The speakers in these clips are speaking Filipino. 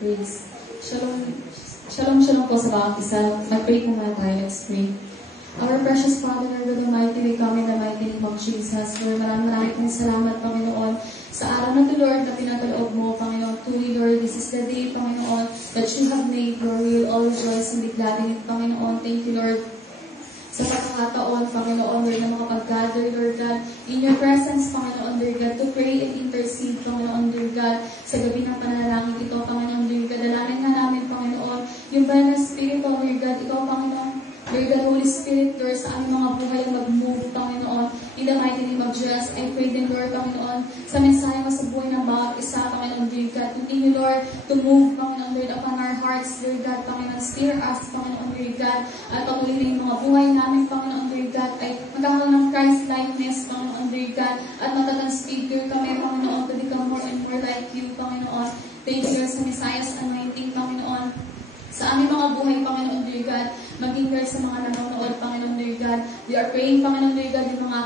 Praise. Shalom po sa bawat isa. Mag-pray po muna tayo. Let's pray. Our precious Father, Lord Almighty, we come in the mighty name of Jesus. Lord, maraming pong salamat, Panginoon, sa araw na ito, Lord, na pinagkaloob mo, Panginoon. Truly, Lord, this is the day, Panginoon, that you have made. Lord, we will always rejoice and be glad in it, Panginoon. Thank you, Lord, sa pagkakataon, Panginoon, Lord, na makapag-gather, Lord God, in your presence, Panginoon, Lord God, to pray and intercede, Panginoon, Lord God, sa gabi ng panalangin ito, Panginoon, Lord God, dalangin nga namin, Panginoon, yung banal na Spirit, Lord God, ikaw, Panginoon, Lord God, Holy Spirit, Lord, sa aming mga buhay mag-move, Panginoon, in the mighty name of Jesus. I pray din, Lord, Panginoon, sa mensahe mo sa buhay ng bawat isa, Panginoon, Lord God, continue, Lord, to move, Panginoon, Lord, upon our hearts, Lord God, Panginoon, steer us, Panginoon, Lord God, at patuloy na yung mga buhay namin, Panginoon, Lord God, ay magkakaroon ng Christ-likeness, Panginoon, Lord God, at magkakanspeaker kami, Panginoon, to become more and more like you, Panginoon. Thank you, Lord, sa Messiah's anointing, Panginoon, sa aming mga buhay, Panginoon, Lord God, maging Lord sa mga nanonood, Panginoon, Lord God. We are praying, Panginoon, Lord God, yung mga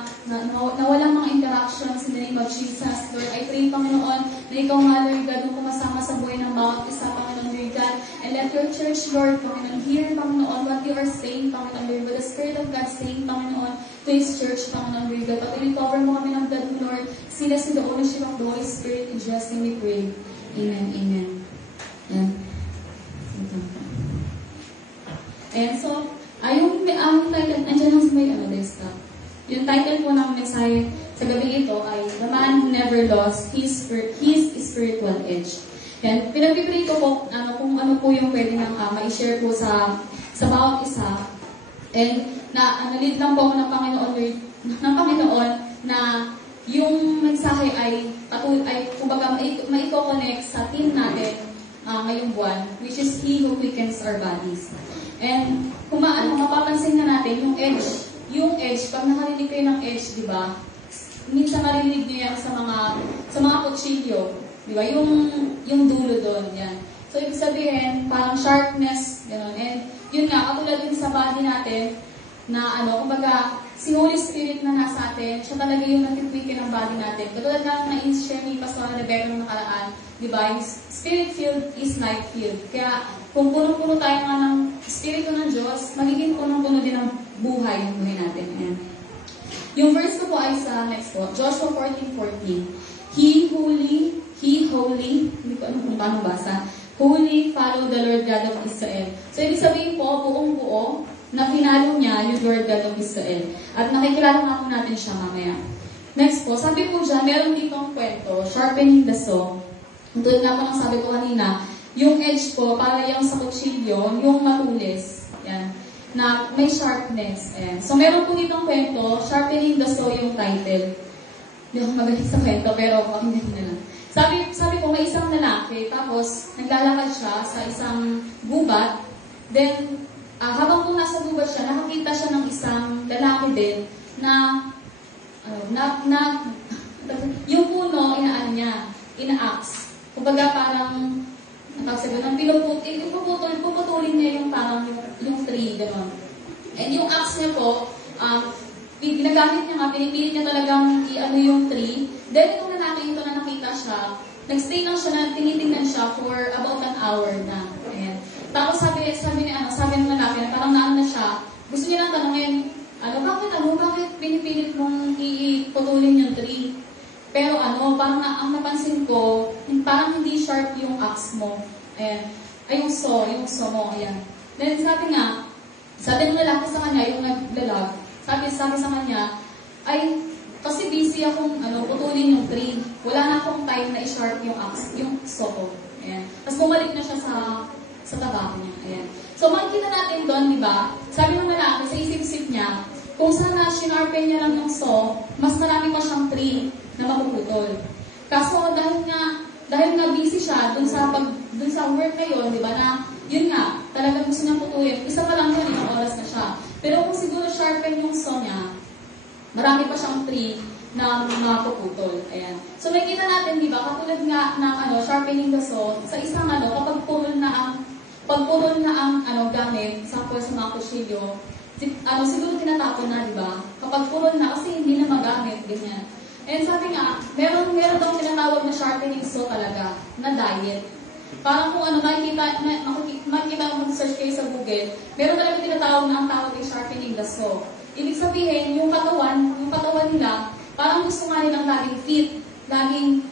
nawalang mga interactions in the name of Jesus, Lord. I pray, Panginoon, na ikaw nga, Lord God, yung kumasama sa buhay ng bawat isa, Panginoon, Lord God. And let your church, Lord, Panginoon, hear, Panginoon, what you are saying, Panginoon, Lord, what the Spirit of God saying, Panginoon, to His church, Panginoon, Lord God. Patuloy cover mo kami ng blood, Lord. Seal us in the ownership of the Holy Spirit. In Jesus' name we pray. Amen, amen. Amen. And so, yung title, nandiyan lang sa may desktop. Yung title po ng mensahe sa gabi ito ay The Man Who Never Lost His Spiritual Edge. And pinag-pray ko po kung ano po yung pwede nang ma-share po sa bawat isa. And lead lang po ako ng Panginoon na yung mensahe ay kumbaga maiko-connect sa team natin ngayong buwan, which is He Who Quickens Our Bodies. And kung mapapansin na natin, yung edge, pag nakarinig kayo ng edge, di ba? Minsan marinig nyo yan sa mga kutsilyo, di ba? Yung dulo doon, yan. So, ibig sabihin, parang sharpness, gano'n. And yun nga, katulad din sa body natin, na kumbaga, si Holy Spirit na nasa atin, siya talaga yung nag-quicken ng body natin. Katulad nga na-share ni Pastor Rebecca nung nakaraan, di ba? Yung spirit-filled is life-filled. Kaya, kung puno-puno tayo nga ng Espiritu ng Diyos, magiging puno-puno din ang buhay natin. Ayan. Yung verse ko po ay sa next po, Joshua 14:14. He holy, hindi ko alam kung paano basa, holy, follow the Lord God of Israel. So, ibig sabihin po, buong-buo, na pinalo niya yung Lord God of Israel. At nakikilala nga po natin siya mamaya. Next po, sabi po dyan, meron ditong kwento, sharpening the saw. Tulad nga po ng sabi ko kanina, yung edge po, para yung sa kutsilyo, yung matulis. Yan. Na may sharpness. Ayan. So, meron po ditong kwento, sharpening the saw yung title. Hindi ako magaling sa kwento, pero pakinggan na lang. Sabi ko, may isang lalaki, tapos naglalakad siya sa isang gubat, then, habang kung nasa gubat siya, nakakita siya ng isang lalaki din na yung puno, ina-axe. Kumbaga parang, puputulin niya yung parang yung tree, gano'n. And yung axe niya po, ginagamit niya nga, pinipilit niya talagang yung tree. Then, itong lalaki ito na nakita siya, nagstay lang siya na tinitingnan siya for about an hour na. Ayan. Tapos sabi ng lalaki na parang naan na siya, gusto niya lang tanongin, bakit pinipilit mong iputulin yung tree? Pero parang ang napansin ko, parang hindi sharp yung axe mo. Ayan. Ay, yung saw mo, ayan. Then sabi ng lalaki sa kanya, yung naglalag, sabi sa kanya, ay, kasi busy akong putulin yung tree. Wala na akong time na i-sharp yung axe, yung saw ko. Ayan. Tapos bumalik na siya sa tabako niya. Ayan. So, makikita natin doon, di ba? Sabi ng lalaki, sa isip-isip niya, kung sana shinarpen niya lang ng saw, mas marami pa siyang tree na mapuputol. Kaso, dahil nga busy siya dun sa work na yun, di ba, na yun nga, talaga gusto niyang putulin. Isa pa lang yun, ilang oras na siya. Pero kung siguro sharpen yung saw niya, marami pa siyang tree na mapuputol. Ayan. So, makikita natin, di ba, katulad nga ng sharpening the saw, sa isang kapag pagpulol na ang gamit, sample sa mga kutsilyo, siguro tinatapon na, di ba? Kapag pulol na, kasi hindi na magamit, ganyan. And sabi nga, meron daw tinatawag na sharpening saw talaga, na diet. Parang kung ano, makikita mo mag-search kayo sa Google, meron talaga tinatawag na ang tawag ay sharpening the saw. Ibig sabihin, yung katawan nila, parang gusto nga nilang laging fit, laging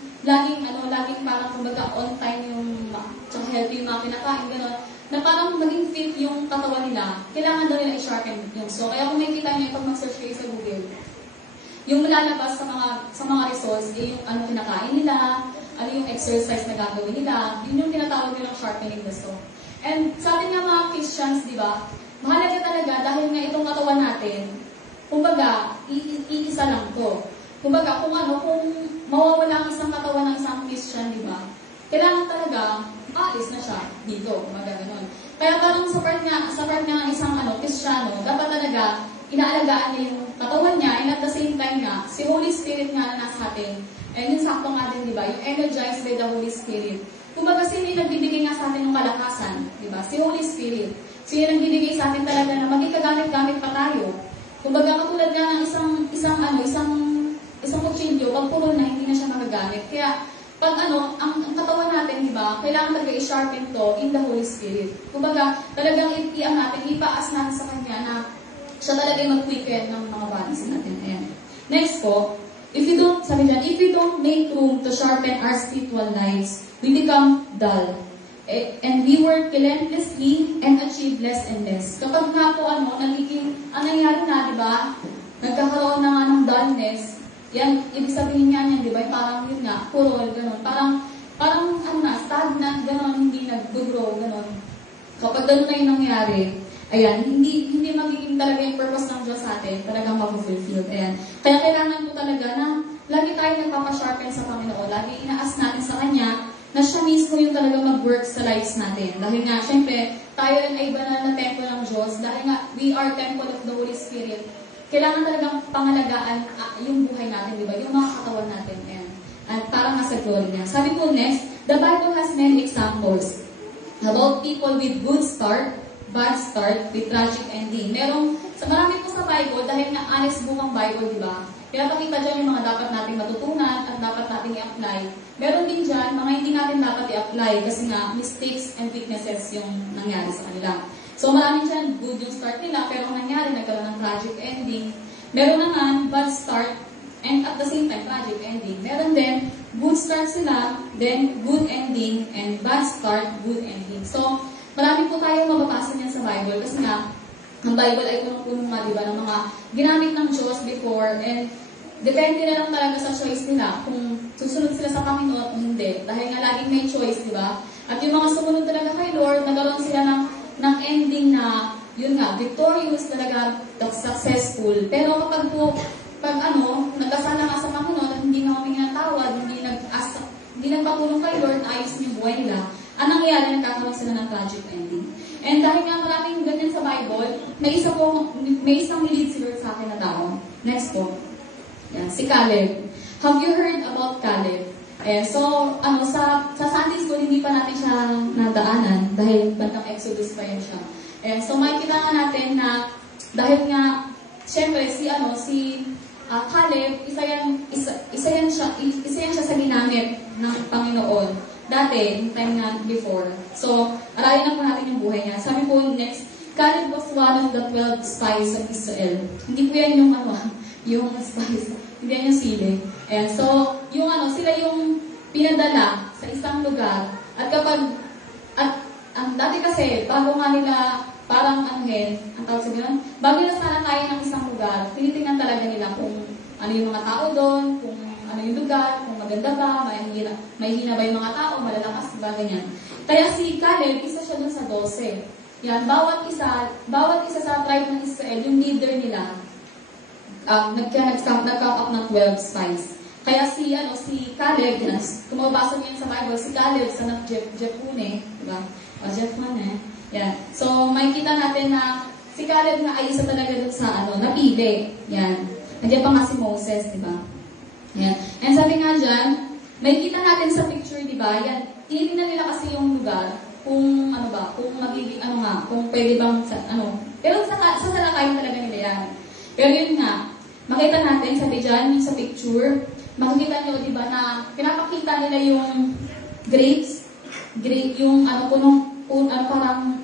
parang kumbaga on time yung, tsaka healthy yung mga kinakain, gano'n, na parang maging fit yung katawan nila, kailangan daw nila i-sharpen yung saw. Kaya kung makikita niyo, pag mag-search kayo sa Google, yung lalabas sa mga results, yung ano kinakain nila, ano yung exercise na gagawin nila, yun yung tinatawag nilang sharpening the saw. And sa atin nga mga Christians, di ba, mahalaga talaga dahil nga itong katawan natin, kumbaga, iisa lang to. Kumbaga, kung mawawala ang isang katawan ng isang Christian, di ba, kailangan talaga, aalis na siya dito, kumbaga ganun. Kaya parang sa part nga ng isang Kristiyano, dapat talaga, inaalagaan niya yung katawan niya, and at the same time nga, si Holy Spirit nga na nasa atin, and yung sakto nga din, di ba, yung energized by the Holy Spirit. Kumbaga, sino yung nagbibigay nga sa atin ng kalakasan, di ba? Si Holy Spirit. Sino yung nagbibigay sa atin talaga na magkikagamit-gamit pa tayo. Kumbaga, katulad nga ng isang kutsilyo, pag puro na, hindi na siya magagamit. Kaya, pag ang katawan natin, di ba, kailangan talaga i-sharpen to in the Holy Spirit. Kumbaga, talagang ipaas natin sa Kanya na siya talaga yung mag-quicken ng mga bodies natin. Ayan. Next po, if you don't make room to sharpen our spiritual lives, we become dull. And we work relentlessly and achieve less and less. Kapag nga po ang nangyayari na, di ba, nagkakaroon na nga ng dullness, yan, ibig sabihin nga niyan, di ba, parang yun nga, purol, gano'n. Parang stagnant, gano'n, hindi nag-grow, gano'n. Kapag gano'n na yung nangyari, ayan, hindi magiging talaga yung purpose ng Diyos sa atin, talagang mag-fulfilled. Ayan. Kaya kailangan po talaga na lagi tayo nagpapasharpen sa Panginoon, lagi inaas natin sa Kanya, na siya mismo yung talaga mag-work sa lives natin. Dahil nga, syempre, tayo ay banal na temple ng Diyos, dahil nga, we are temple of the Holy Spirit. Kailangan talagang pangalagaan yung buhay natin, di ba? Yung mga katawan natin. Ayan. At parang nasa glory niya. Sabi po next, the Bible has many examples about people with good start, bad start, with tragic ending. Marami po sa Bible, dahil nga honest book ang Bible, di ba? Kaya pakita dyan yung mga dapat natin matutunan at dapat natin i-apply. Meron din dyan, mga hindi natin dapat i-apply kasi nga mistakes and weaknesses yung nangyari sa kanila. So marami dyan, good yung start nila, pero ang nangyari, nagkaroon ng tragic ending. Meron naman, bad start, and at the same time, tragic ending. Meron din, good start sila, then good ending, and bad start, good ending. So, marami po tayong mababasa niyan sa Bible kasi nga, ang Bible ay punong-punong nga, di ba, ng mga ginamit ng Diyos before, and depende na lang talaga sa choice nila kung susunod sila sa Panginoon o hindi. Dahil nga laging may choice, di ba? At yung mga sumunod talaga kay Lord, nagkaroon sila ng ending na, yun nga, victorious talaga, successful. Pero kapag nagkasala nga sa Panginoon at hindi nga humingi ng tawad, hindi nagpatulong kay Lord, ayos yung buhay nila, ang nangyayari, nagkakaroon sila ng tragic ending. And dahil nga maraming ganyan sa Bible, may isang nilid si Lord sa akin na tao. Next po. Yan, si Caleb. Have you heard about Caleb? So, sa Sunday School, hindi pa natin siya nadaanan dahil bandang Exodus pa yan siya. So, makikita nga natin na dahil nga, syempre, si Caleb, isa yan siya sa ginamit ng Panginoon. Dati, yung time nga before. So, arayin na po natin yung buhay niya. Sabi po next, Caleb was one of the 12 spies of Israel. Hindi po yan yung spies. Hindi yan yung sili. Ayan. So, sila yung pinadala sa isang lugar. At dati kasi, bago nga nila, parang ang tawag sabi nun, bago nila sana tayo ng isang lugar, tinitingnan talaga nila kung ano yung mga tao doon, kung ano yung lugar, kung maganda ba, may hina ba yung mga tao, malalakas ba, ganyan. Kaya si Caleb, isa siya dun sa 12. Yan, bawat isa sa tribe ng Israel, yung leader nila, nag-count up ng 12 spies. Kaya si Caleb, kung mabasa niyo sa Bible, si Caleb, son of Jephunneh, diba? Jephunneh. Yan. So, makikita natin na si Caleb nga ay isa talaga dun sa napili. Yan. Nandiyan pa nga si Moses, diba? Yan. And sabi nga dyan, makikita natin sa picture, diba? Yan. Tinitingnan nila kasi yung lugar, kung kung magiging kung pwede bang pero sa salakayin talaga nila yan. Pero yun nga, makita natin, sabi dyan, yung sa picture, makikita nyo, diba, na pinapakita nila yung grapes yung parang,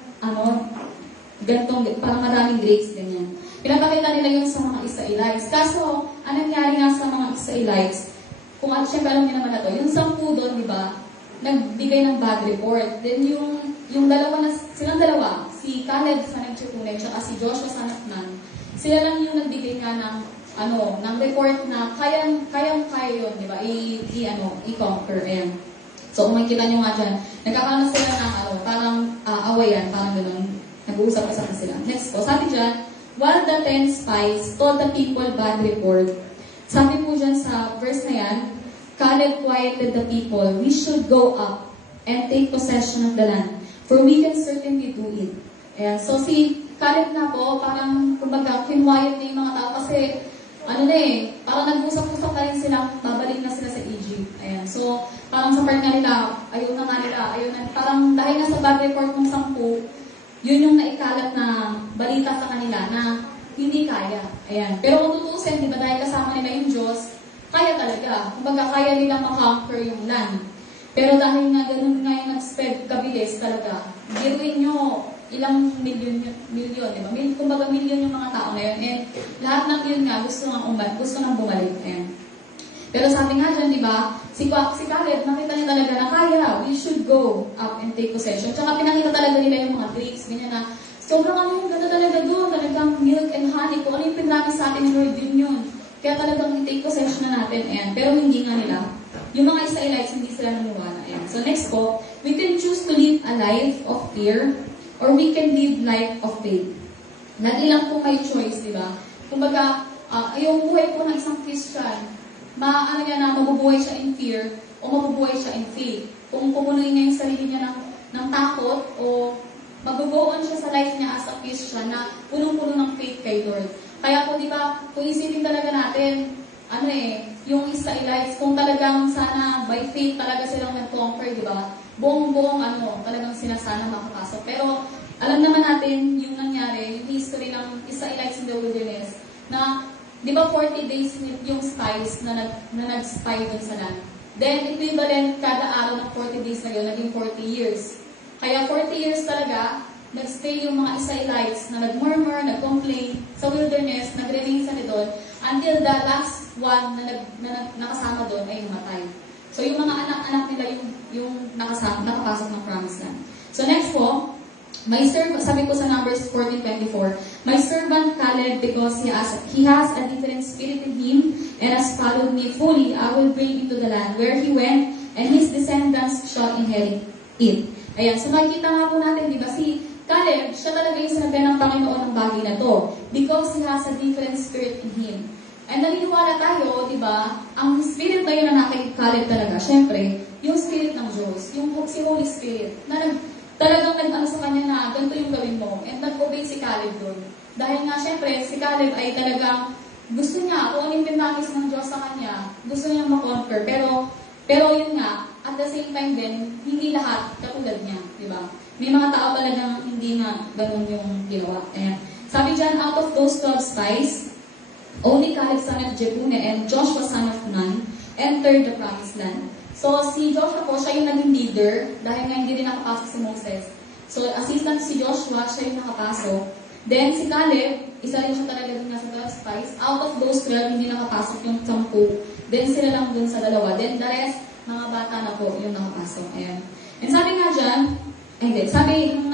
gantong, parang maraming grapes, ganyan. Pinapakita nila yun sa mga Israelites. Kaso, anong nangyari nga sa mga Israelites? Kung syempre alam niyo naman na to, yung 10 doon, di ba, nagbigay ng bad report. Then yung silang dalawa, si Caleb sa Nagchepune, tsaka si Joshua sa Nun, sila lang yung nagbigay nga ng report na kaya yun, di ba, i-conquer. So, kung makikita nyo nga dyan, nagkakaroon sila ng parang awayan, parang gano'n, nag-uusap-usap na sila. Next po, sabi dyan, while the 10 spies told the people bad report, sabi po dyan sa verse na yan, Caleb quieted the people, we should go up and take possession of the land, for we can certainly do it. Ayan. So si Caleb na po, parang kumbaga, kinwayat niya yung mga tao kasi, parang nag-usap-usap na rin sila, babalik na sila sa Egypt. Ayan. So, parang sa part nga nila, ayun na, parang dahil nga sa bad report ng 10, yun yung naikalat na balita sa kanila na hindi kaya. Ayan. Pero kung tutusin, di ba, dahil kasama nila yung Diyos, kaya talaga. Kumbaga, kaya nila makonquer yung land. Pero dahil nga ganun nga yung nag-spread kabilis talaga, giruin nyo ilang milyon, di ba? Kumbaga, milyon yung mga tao ngayon. And lahat ng yun nga, gusto nang bumalik. Ayan. Pero sabi nga dyan, di ba, si Caleb, nakita niya talaga na kaya, we should go up and take possession. Tsaka pinakita talaga nila yung mga grapes, ganyan na, sobrang ganda talaga doon, talagang milk and honey. Kung ano yung pinramis sa atin ni Lord, yun. Kaya talagang i-take possession na natin. Ayan. Pero hindi nga nila. Yung mga Israelites, hindi sila naniwala. Ayan. So next po, we can choose to live a life of fear or we can live life of faith. Lagi lang po may choice, di ba? Kumbaga, yung buhay po ng isang Christian, mabubuhay siya in fear o mabubuhay siya in faith. Kung pupunuin niya yung sarili niya ng takot o mabubuon siya sa life niya as a Christian na punong-puno ng faith kay Lord. Kaya po, di ba, kung isipin talaga natin, yung Israelites, kung talagang sana by faith talaga silang nag-conquer, di ba? Buong talagang sila sana makapasok. Pero, alam naman natin yung nangyari, yung history ng Israelites in the wilderness, na di ba 40 days yung spies na nag-spy dun sa land? Then, equivalent kada araw ng 40 days na yun, naging 40 years. Kaya 40 years talaga, nag-stay yung mga Israelites na nag-murmur, nag-complain sa wilderness, nag-remain sa doon, until the last one na nakasama doon ay namatay. So, yung mga anak-anak nila yung nakapasok ng promised land. So, next po, sabi ko sa Numbers 14:24, my servant Caleb, because he has a different spirit in him and has followed me fully, I will bring into the land where he went, and his descendants shall inherit it. Ayan, so makikita nga po natin, di ba, si Caleb, siya talaga yung sinabi ng Panginoon ng bagay na to, because he has a different spirit in him. And naniniwala tayo, di ba, ang spirit na yun na nakikita Caleb talaga, syempre, yung spirit ng Diyos, si Holy Spirit, na talagang sa kanya na ganito yung gawin mo. And nag-obey si Caleb doon. Dahil nga, syempre, si Caleb ay talagang gusto niya, kung ano yung pinakis ng Diyos sa kanya, gusto niya ma-conquer. Pero yun nga, at the same time din, hindi lahat katulad niya. Di ba? May mga tao talagang hindi na ganun yung ginawa. Ayan. Sabi dyan, out of those 12 spies, only Caleb son of Jephunneh and Joshua son of Nun entered the promised land. So, si Joshua po, siya yung naging leader dahil nga hindi rin nakapasok si Moses. So, assistant si Joshua, siya yung nakapasok. Then, si Caleb, isa rin siya talaga dun nasa 12 spies. Out of those 12, hindi nakapasok yung 10. Then, sila lang dun sa dalawa. Then, the rest, mga bata na po yung nakapasok. Ayan. And sabi nga dyan, sabi nung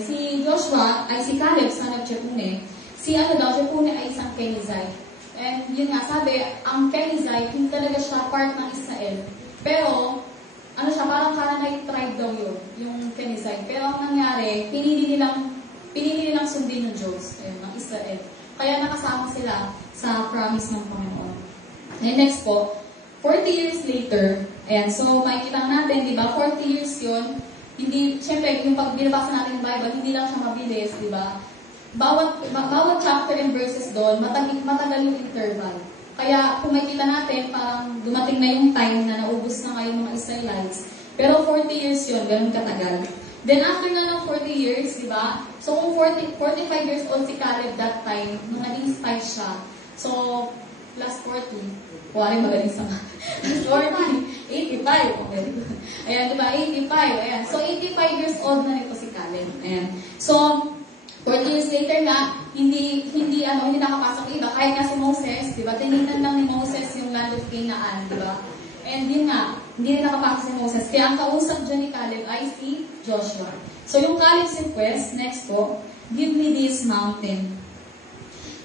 si Joshua, ay si Caleb, son of Jephunneh. Si Jephunneh ay isang Kenizzite. And yun nga, sabi, ang Kenizzite, hindi talaga siya part ng Israel. Pero, parang Canaanite tribe daw yun, yung Kenizzite. Pero ang nangyari, pinili nilang sundin ng Diyos, ng Israel. Kaya nakasama sila sa promise ng Panginoon. And next po, 40 years later, ayan, so makikita natin, di ba, 40 years yun, hindi, syempre, yung pag binabasa natin yung Bible, hindi lang siya mabilis, di ba? Bawat chapter and verses doon, matagal yung interval. Kaya kung makikita natin, parang dumating na yung time na naubos na ngayon mga Israelites. Pero 40 years yun, ganun katagal. Then after na ng 40 years, di ba? So kung 45 years old si Caleb that time, nung naging spy siya. So, plus 40. Kuwari magaling sa plus 40, 85. Okay. Ayan, di ba? 85. Ayan. So, 85 years old na nito si Caleb. Ayan. So, 40 years later nga, hindi nakapasok iba. Kahit nga si Moses, di ba? Tinignan lang ni Moses yung land of Canaan, di ba? And yun nga, hindi rin nakapasok si Moses. Kaya ang kausap dyan ni Caleb ay si Joshua. So, yung Caleb's request, next po, give me this mountain.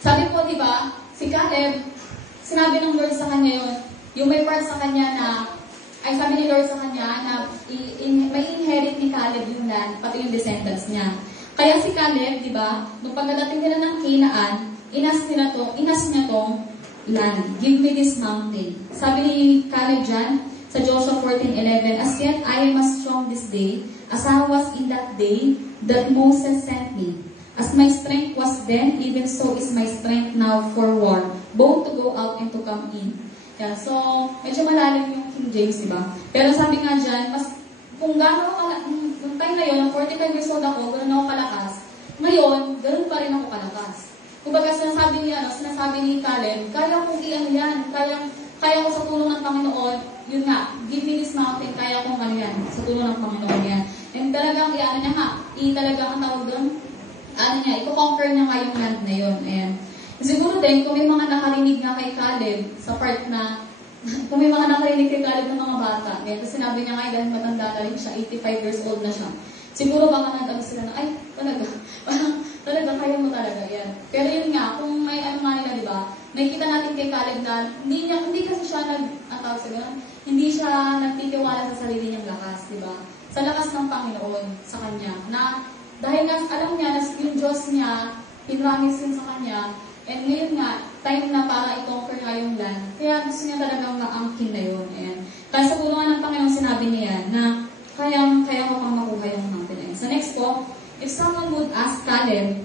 Sabi po, di ba, si Caleb, sinabi ng Lord sa kanya yun, yung may part sa kanya na, ay sabi ni Lord sa kanya na may inherit ni Caleb yung land, pati yung descendants niya. Kaya si Caleb, di ba, nung pagdating nila ng Canaan, inas niya tong land. Give me this mountain. Sabi ni Caleb dyan, sa Joshua 14:11, as yet I am as strong this day, as I was in that day that Moses sent me. As my strength was then, even so is my strength now for war, both to go out and to come in. Yeah, so, medyo malalim yung King James, diba? Pero sabi nga dyan, kung gano'n nung time na yun, 45 years old ako, gano'n ako kalakas. Ngayon, gano'n pa rin ako kalakas. Kumbaga sinasabi ni Caleb, kaya kong yan, kaya ko sa tulong ng Panginoon, yun nga, give me this mountain, kaya kong yan, sa tulong ng Panginoon yan. And talagang, talagang ang tawag doon, ito-conquer niya nga yung land na yun. Ayan. Siguro din, kung may mga nakarinig nga kay Caleb, sa part na, kung may mga nakarinig kay Caleb ng mga bata, kaya sinabi niya nga, dahil matanda na rin siya, 85 years old na siya. Siguro baka nag-ano sila na, ay, talaga, kaya mo talaga, yan. Pero yun nga, kung may ano nga nila, di ba, nakikita natin kay Caleb na, hindi kasi siya hindi siya nagtitiwala sa sarili niyang lakas, di ba? Sa lakas ng Panginoon, sa kanya, na, dahil nga, alam niya na yung Diyos niya, pinramis yun sa kanya, and ngayon nga, time na para i-conquer nga yung land, kaya gusto niya talagang maangkin na yun. Ayan. Kaya sa tulungan ng Panginoon, sinabi niya yan, na kaya ko pang makuha yung mountain. So next po, if someone would ask Caleb,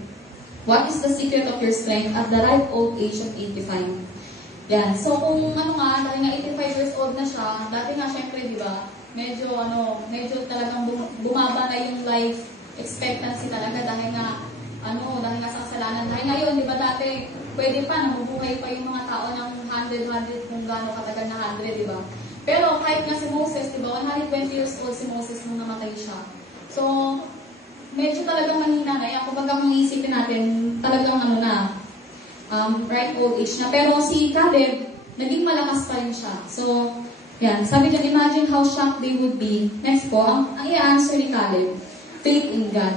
what is the secret of your strength at the ripe old age of 85? Yan. So kung dahil nga 85 years old na siya, dati nga syempre, di ba, medyo talagang bumaba na yung life expectancy talaga dahil nga sa kasalanan. Dahil ngayon, di ba dati, pwede pa, nabubuhay pa yung mga tao ng 100 kung gaano katagal na 100, di ba? Pero kahit nga si Moses, di ba, 120 years old si Moses nung namatay siya. So, medyo talagang mahina na yan. Kung bagang iisipin natin, talagang ripe old age na. Pero si Caleb, naging malakas pa rin siya. So, yan. Sabi dyan, imagine how shocked they would be. Next po, ang i-answer ni Caleb, faith in God.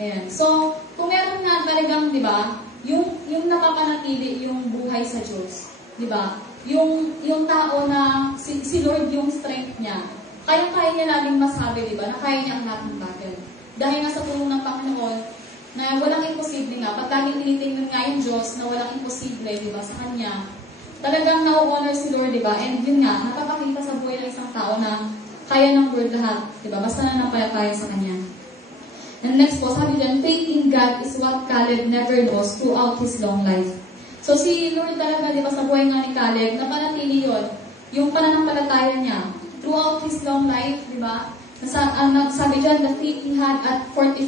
Ayan. So, kung meron nga talagang, di ba, yung napapanatili yung buhay sa Diyos, di ba? Yung tao na si Lord yung strength niya, kaya niya laging masabi, di ba, na kaya niya ang lahat ng battle. Dahil nga sa tulong ng Panginoon, na walang imposible nga, pag laging tinitingnan nga yung Diyos na walang imposible, di ba, sa Kanya, talagang na-honor si Lord, di ba? And yun nga, napapakita sa buhay ng isang tao na kaya ng Lord lahat, di ba? Basta na napayapaya sa Kanya. And next po, sabi dyan, faith in God is what Caleb never lost throughout his long life. So si Lord talaga, di ba, sa buhay nga ni Caleb, napanatili yun, yung pananampalataya niya, throughout his long life, di ba? Sabi dyan, the faith he had at 45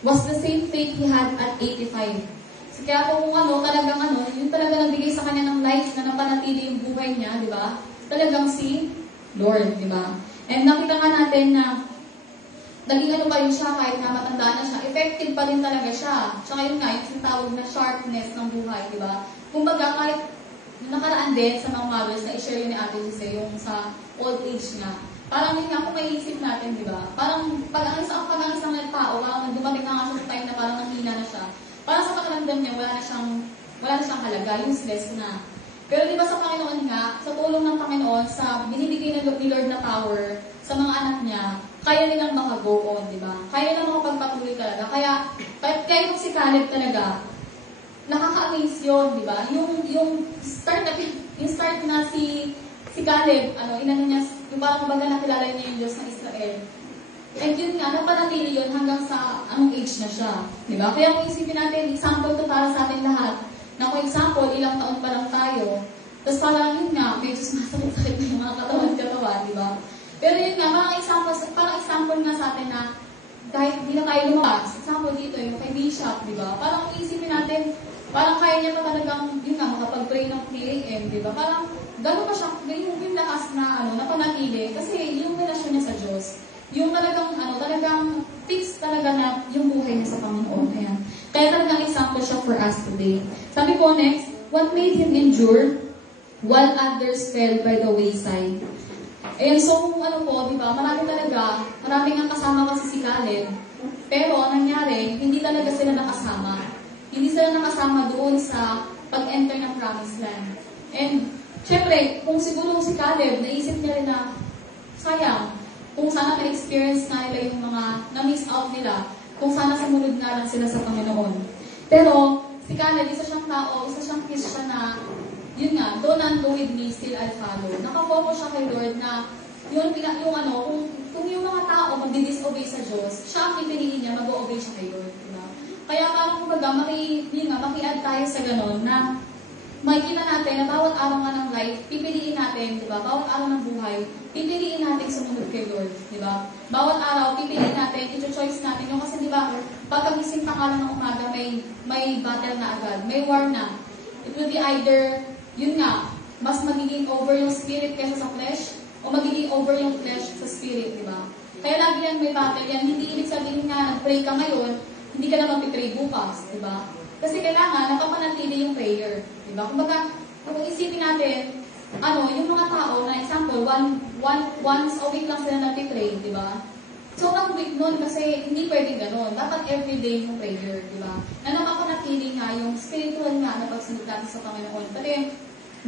was the same faith he had at 85. So kaya kung yung talaga nagbigay sa kanya ng life na napanatili yung buhay niya, di ba? Talagang si Lord, di ba? And nakita nga natin na naging pa rin siya kahit na matanda na siya. Effective pa rin talaga siya. Tsaka yun nga, yung sinatawag na sharpness ng buhay, di ba? Kumbaga, kahit nakaraan din sa mga mothers na i-share yun ni Ate Jose, yung sa old age niya. Parang yun nga, kung may isip natin, di ba? Parang pag ang isang tao, parang dumating na nga sa time na parang nanghina na siya. Parang sa pakiramdam niya, wala na siyang halaga, useless na. Pero di ba sa Panginoon nga, sa tulong ng Panginoon, sa binibigay ni Lord na power sa mga anak niya, kaya nilang maka-go on, di ba? Kaya nilang makapagpatuloy talaga. Kaya yung si Caleb talaga, nakaka-amaze yun, di ba? Yung start na si Caleb, yung parang kumbaga nakilala niya yung Diyos ng Israel. And yun nga, napanatili yun hanggang sa anong age na siya. Di ba? Kaya kung isipin natin, example to para sa atin lahat, na kung example, ilang taon pa lang tayo, tapos parang yun nga, medyo sumasakit-sakit na yung mga katawan, di ba? Pero yun nga, parang example nga sa atin na kahit hindi na tayo lumabas, example dito, yung kay Bishop, di ba? Parang isipin natin, parang kaya niya pa talagang, yun nga, makapag-pray ng 3 a.m., di ba? Parang, gano'n pa siya, yung lakas na, napanatili, kasi yung relasyon niya sa Diyos. talaga na yung buhay niya sa Panginoon. Ayan. Kaya talagang example siya for us today. Sabi po next, what made him endure while others fell by the wayside? Ayan, so kung ano po, di ba, marami nga kasama kasi si Caleb. Pero ang nangyari, hindi talaga sila nakasama. Hindi sila nakasama doon sa pag-enter ng promised land. And, syempre, kung siguro si Caleb, naisip niya rin na, sayang, kung sana ma-experience nga nila yung mga na-miss out nila, kung sana sumunod nga lang sila sa Panginoon. Pero, si Caleb, isa siyang tao, isa siyang Christian na, yun nga, don't undo with me, still I'll follow. Nakafocus siya kay Lord na, kung yung mga tao magdi-disobey sa Diyos, siya ang pipiliin niya, mag-o-obey siya kay Lord. Diba? Kaya parang kumbaga, maki-add tayo sa ganon na makikita natin na bawat araw nga ng life, pipiliin natin, di ba? Bawat araw ng buhay, pipiliin natin sumunod kay Lord, di ba? Bawat araw, pipiliin natin, i-choice natin yung kasi di ba, pagkagising pa nga lang ng umaga, may battle na agad, may war na. It will be either, yun nga, mas magiging over yung spirit kaysa sa flesh, o magiging over yung flesh sa spirit, di ba? Kaya lagi yan may battle yan, hindi ibig sabihin nga, nag-pray ka ngayon, hindi ka na mag-pray bukas, di ba? Kasi kailangan, nakapanatili yung prayer. Diba? Kumbaga, kung isipin natin, yung mga tao na example, once a week lang sila nagpipray, diba? So, ang week nun, kasi hindi pwedeng ganun. Dapat everyday yung prayer, diba? Na nakapanatili nga yung spiritual nga na pagsunod natin sa Panginoon. Pati,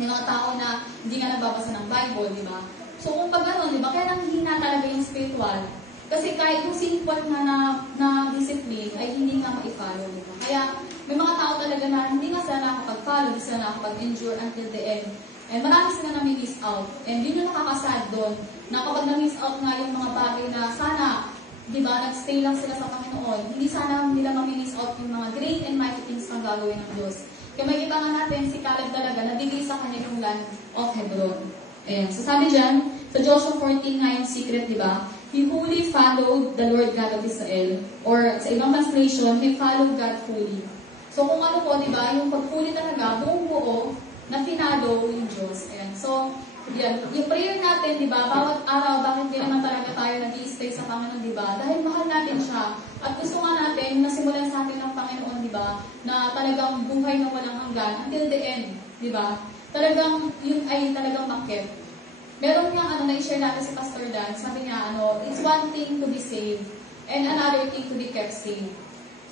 may mga tao na hindi nga nagbabasa ng Bible, diba? So, kung pag ganun, diba? Kaya nanghihina talaga yung spiritual. Kasi kahit yung simple na discipline ay hindi nga ma-follow, diba? Kaya, may mga tao talaga na hindi nga sila nakapag-follow, hindi sila nakapag-endure until the end. And marami sila na-miss out. And yun yung nakakasad doon, na kapag na-miss out nga yung mga bagay na sana, di ba, nag-stay lang sila sa Panginoon, hindi sana nila ma-miss out yung mga great and mighty things na gagawin ng Diyos. Kaya makikita nga natin, si Caleb talaga, nabigay sa kanya yung land of Hebron. Ayan. So sabi dyan, sa Joshua 14 nga yung secret, di ba? He wholly followed the Lord God of Israel. Or sa ibang translation, he followed God fully. So kung ano po, di ba, yung pagpuli talaga, buong buo, na finalo yung Diyos. Ayan. So, yan. Yung prayer natin, di ba, bawat araw, bakit di naman talaga tayo nag-i-stay sa Panginoon, di ba? Dahil mahal natin siya. At gusto nga natin, nasimulan sa atin ng Panginoon, di ba, na talagang buhay na walang hanggan until the end, di ba? Talagang, yun ay talagang makit. Meron nga, na-share natin si Pastor Dan, sabi niya, it's one thing to be saved, and another thing to be kept safe.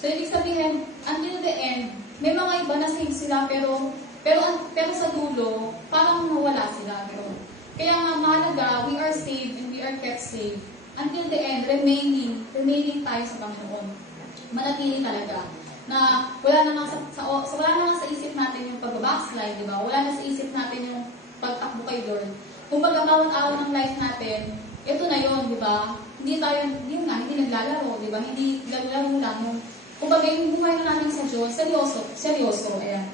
So, ibig sabihin, until the end, may mga iba na saved sila, pero sa dulo, parang nawala sila. Kaya nga, mahalaga, we are saved and we are kept safe. Until the end, remaining tayo sa Panginoon. Manatili talaga. Na wala na nga sa isip natin yung pag-backslide, di ba? Wala na sa isip natin yung pagtakbo kay Lord. Kung bawat araw ng life natin, ito na yun, di ba? Hindi naglalaro, di ba? Hindi naglalaro lang yung kumbaga yung buhay na natin sa Diyos, seryoso, ayan.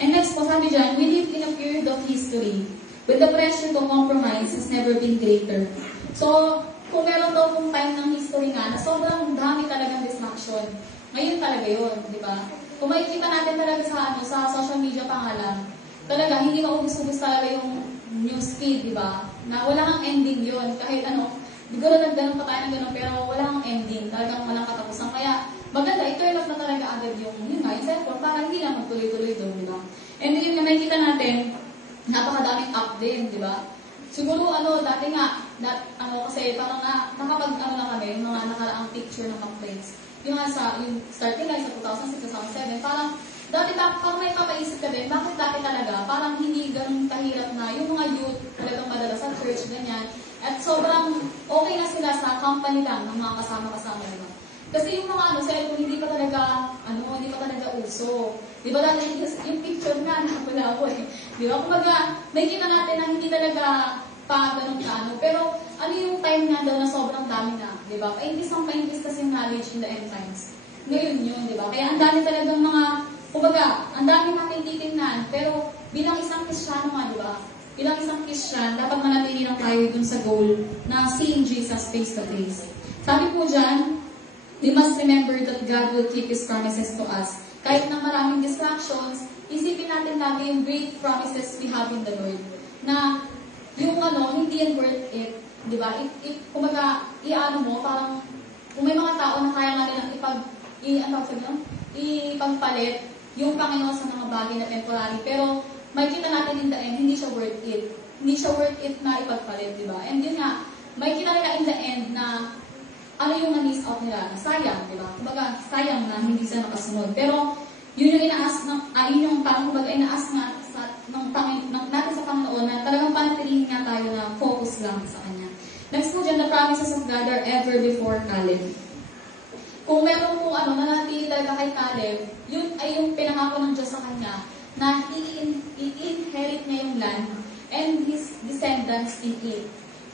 And next po, sabi dyan, we live in a period of history when the pressure to compromise has never been greater. So, kung meron daw kung time ng history nga, na sobrang dami talagang distraction. Ngayon talaga yun, di ba? Kung makikita natin talaga sa social media pa nga lang, talaga, hindi maubos-ubos talaga yung news feed, di ba? Na wala kang ending yun. Kahit siguro nagganong pa tayo ng ganun, pero wala kang ending. Talagang walang katapusan. Kaya, maganda, i-turn off na talaga agad yung cellphone para hindi lang magtuloy-tuloy doon, di ba? And yun nga, nakikita natin, napakadaming app din, di ba? Siguro, dati nga, kasi parang na kami, yung mga nakaraang picture ng complaints. Yung starting nga sa 2006, 2007, parang, dati parang may papaisip ka din, bakit dati talaga, parang hindi ganun kahirap na, yung mga youth, talagang madala sa church, ganyan, at sobrang okay na sila sa company lang ng mga kasama-kasama, di ba? Kasi yung mga cellphone, hindi pa talaga uso. Di ba dati yung picture nga, wala ako eh. Di ba? Kumbaga, nakikita natin na hindi talaga pa ganun ka Pero, yung time nga daw na sobrang dami na. Di ba? Paintis kasi knowledge in the end times. Ngayon yun, di ba? Kaya ang dami talagang kumbaga, ang dami natin titingnan. Pero, bilang isang Kristiyano nga, di ba? Bilang isang Christian, dapat manatili lang tayo dun sa goal na seeing Jesus face to face. Sabi po dyan, we must remember that God will keep His promises to us. Kahit na maraming distractions, isipin natin lagi yung great promises we have in the Lord. Na yung hindi yan worth it. Di ba? Kumaga, mo, parang kung may mga tao na kaya nga nilang ipagpalit yung Panginoon sa mga bagay na temporary, pero makikita natin in the end, hindi siya worth it. Hindi siya worth it na ipagpalit, di ba? And yun nga, makikita nila in the end na ano yung na-miss out nila, na sayang, di ba? Kumbaga, sayang na hindi sila nakasunod. Pero, yun yung inaas, yun yung parang kumbaga inaas nga natin sa Panginoon na talagang panatilihin nga tayo na focus lang sa Kanya. Next po dyan, the promises of God are ever before Caleb. Kung meron po nanatili talaga kay Caleb, yun ay yung pinangako ng Diyos sa kanya na i-inherit niya yung land and his descendants in it.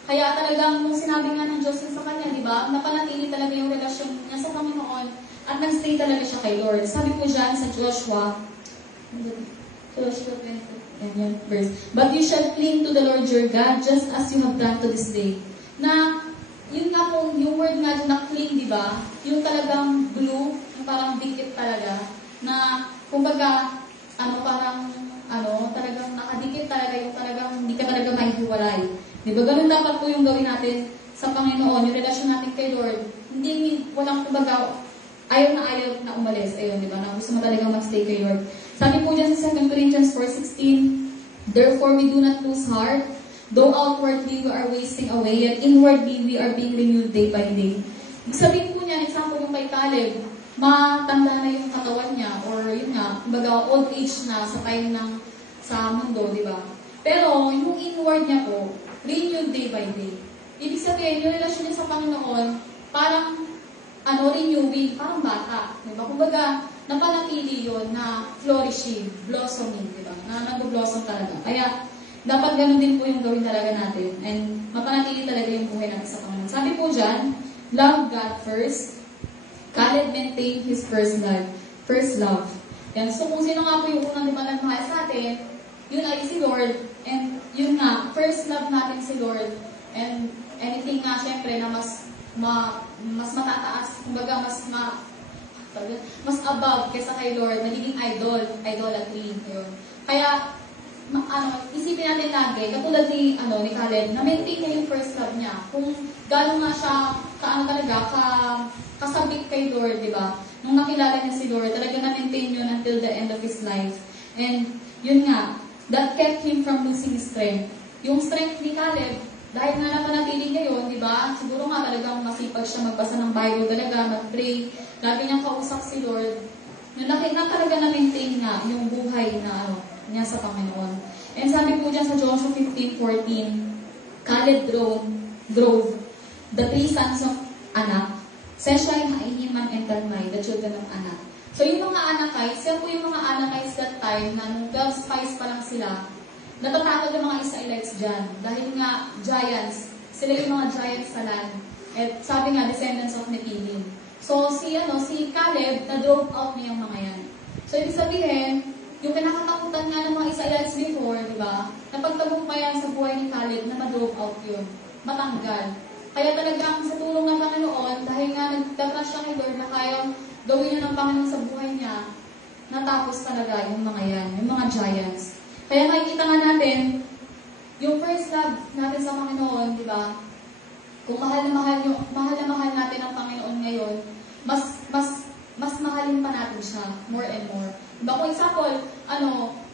Kaya talagang nung sinabi nga ng Diyos sa kanya, di ba, napanatili talaga yung relasyon niya sa Panginoon at nag-stay talaga siya kay Lord. Sabi po dyan sa Joshua 20, verse, "But you shall cling to the Lord your God just as you have done to this day." Na, yun nga po, yung word nga na cling, di ba, yung talagang glue, yung parang dikit talaga, na, kumbaga, talagang nakadikit talaga, yung talagang hindi ka talaga mahihiwalay. Di ba? Ganun dapat po yung gawin natin sa Panginoon, yung relasyon natin kay Lord. Hindi, walang kumbaga, ayaw na umalis. Ayun, di ba? Na gusto mo talagang mag-stay kay Lord. Sabi po dyan sa 2 Corinthians 4:16, "Therefore we do not lose heart, though outwardly we are wasting away, yet inwardly we are being renewed day by day." Sabihin po niya, example yung kay Caleb, matanda na yung katawan niya, or yun nga, kumbaga old age na sa time sa mundo, di ba? Pero yung inward niya po, renewed day by day. Ibig sabihin, yung relasyon niya sa Panginoon, parang, renewing, parang bata. Diba? Kumbaga, napanatili yun na flourishing, blossoming, diba? Na nag-blossom talaga. Kaya, dapat ganun din po yung gawin talaga natin. And, mapanatili talaga yung buhay natin sa Panginoon. Sabi po dyan, love God first. Caleb maintained his first love. Yan. So, kung sino nga po yung unang nagmahal sa atin, yun ay si Lord. And yun nga, first love natin si Lord. And anything nga, syempre, na mas matataas, kumbaga, mas above kesa kay Lord, nagiging idolatry. Yun. Kaya, isipin natin lagi, katulad ni Caleb, na-maintain niya yung first love niya. Kung gano'n nga siya, kasabik kay Lord, di ba? Nung nakilala niya si Lord, talaga na-maintain yun until the end of his life. And, yun nga, that kept him from losing his strength. Yung strength ni Caleb, dahil nga napanatili niya yun, di ba? Siguro nga talagang masipag siya magbasa ng Bible talaga, mag-pray, lagi niyang kausap si Lord. Na talaga na-maintain nga yung buhay na niya sa Panginoon. And sabi po dyan sa Joshua 15:14, "Caleb drove the 3 sons of Anak, Seshai, Haiman, and Talmai, the children of Anak." So yung mga Anakites, yan po yung mga Anakites that time, na nung 12 spies pa lang sila, natatakot yung mga Israelites dyan. Dahil nga, giants, sila yung mga giants sa land. At sabi nga, descendants of Nephilim. So si Caleb, na-drove out niya yung mga yan. So ibig sabihin, yung pinakatakutan nga ng mga Israelites before, di ba, napagtagumpayan sa buhay ni Caleb na ma-drove out yun. Matanggal. Kaya talagang sa tulong ng Panginoon, dahil nga nagtatrust siya kay Lord na kayang gawin na ng Panginoon sa buhay niya, natapos talaga yung mga yan, yung mga giants. Kaya makikita nga natin, yung first love natin sa Panginoon, di ba? Kung mahal na mahal natin ang Panginoon ngayon, mas mahalin pa natin siya, more and more. Diba? Kung example,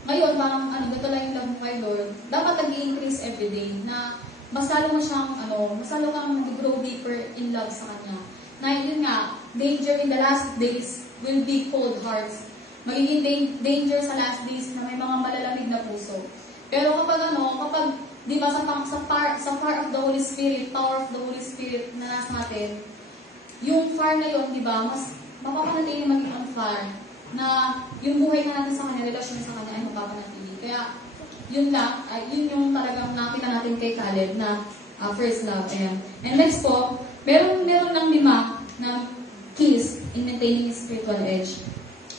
ngayon, parang, ganito lang yung love mo kay Lord, dapat nag-i-increase everyday, na mas lalo kang mag-grow deeper in love sa Kanya. Na yun nga, danger in the last days will be cold hearts. Magiging danger sa last days na may mga malalamig na puso. Pero kapag di ba, sa fire of the Holy Spirit, power of the Holy Spirit na nasa atin, yung fire na yun, di ba, mas mapapanatili maging on fire, na yung buhay na natin sa Kanya, relasyon sa Kanya ay mapapanatili. Kaya, yun yung talagang nakita natin kay Caleb na first love. Ayan. And next po, meron ng 5 na keys in maintaining spiritual edge.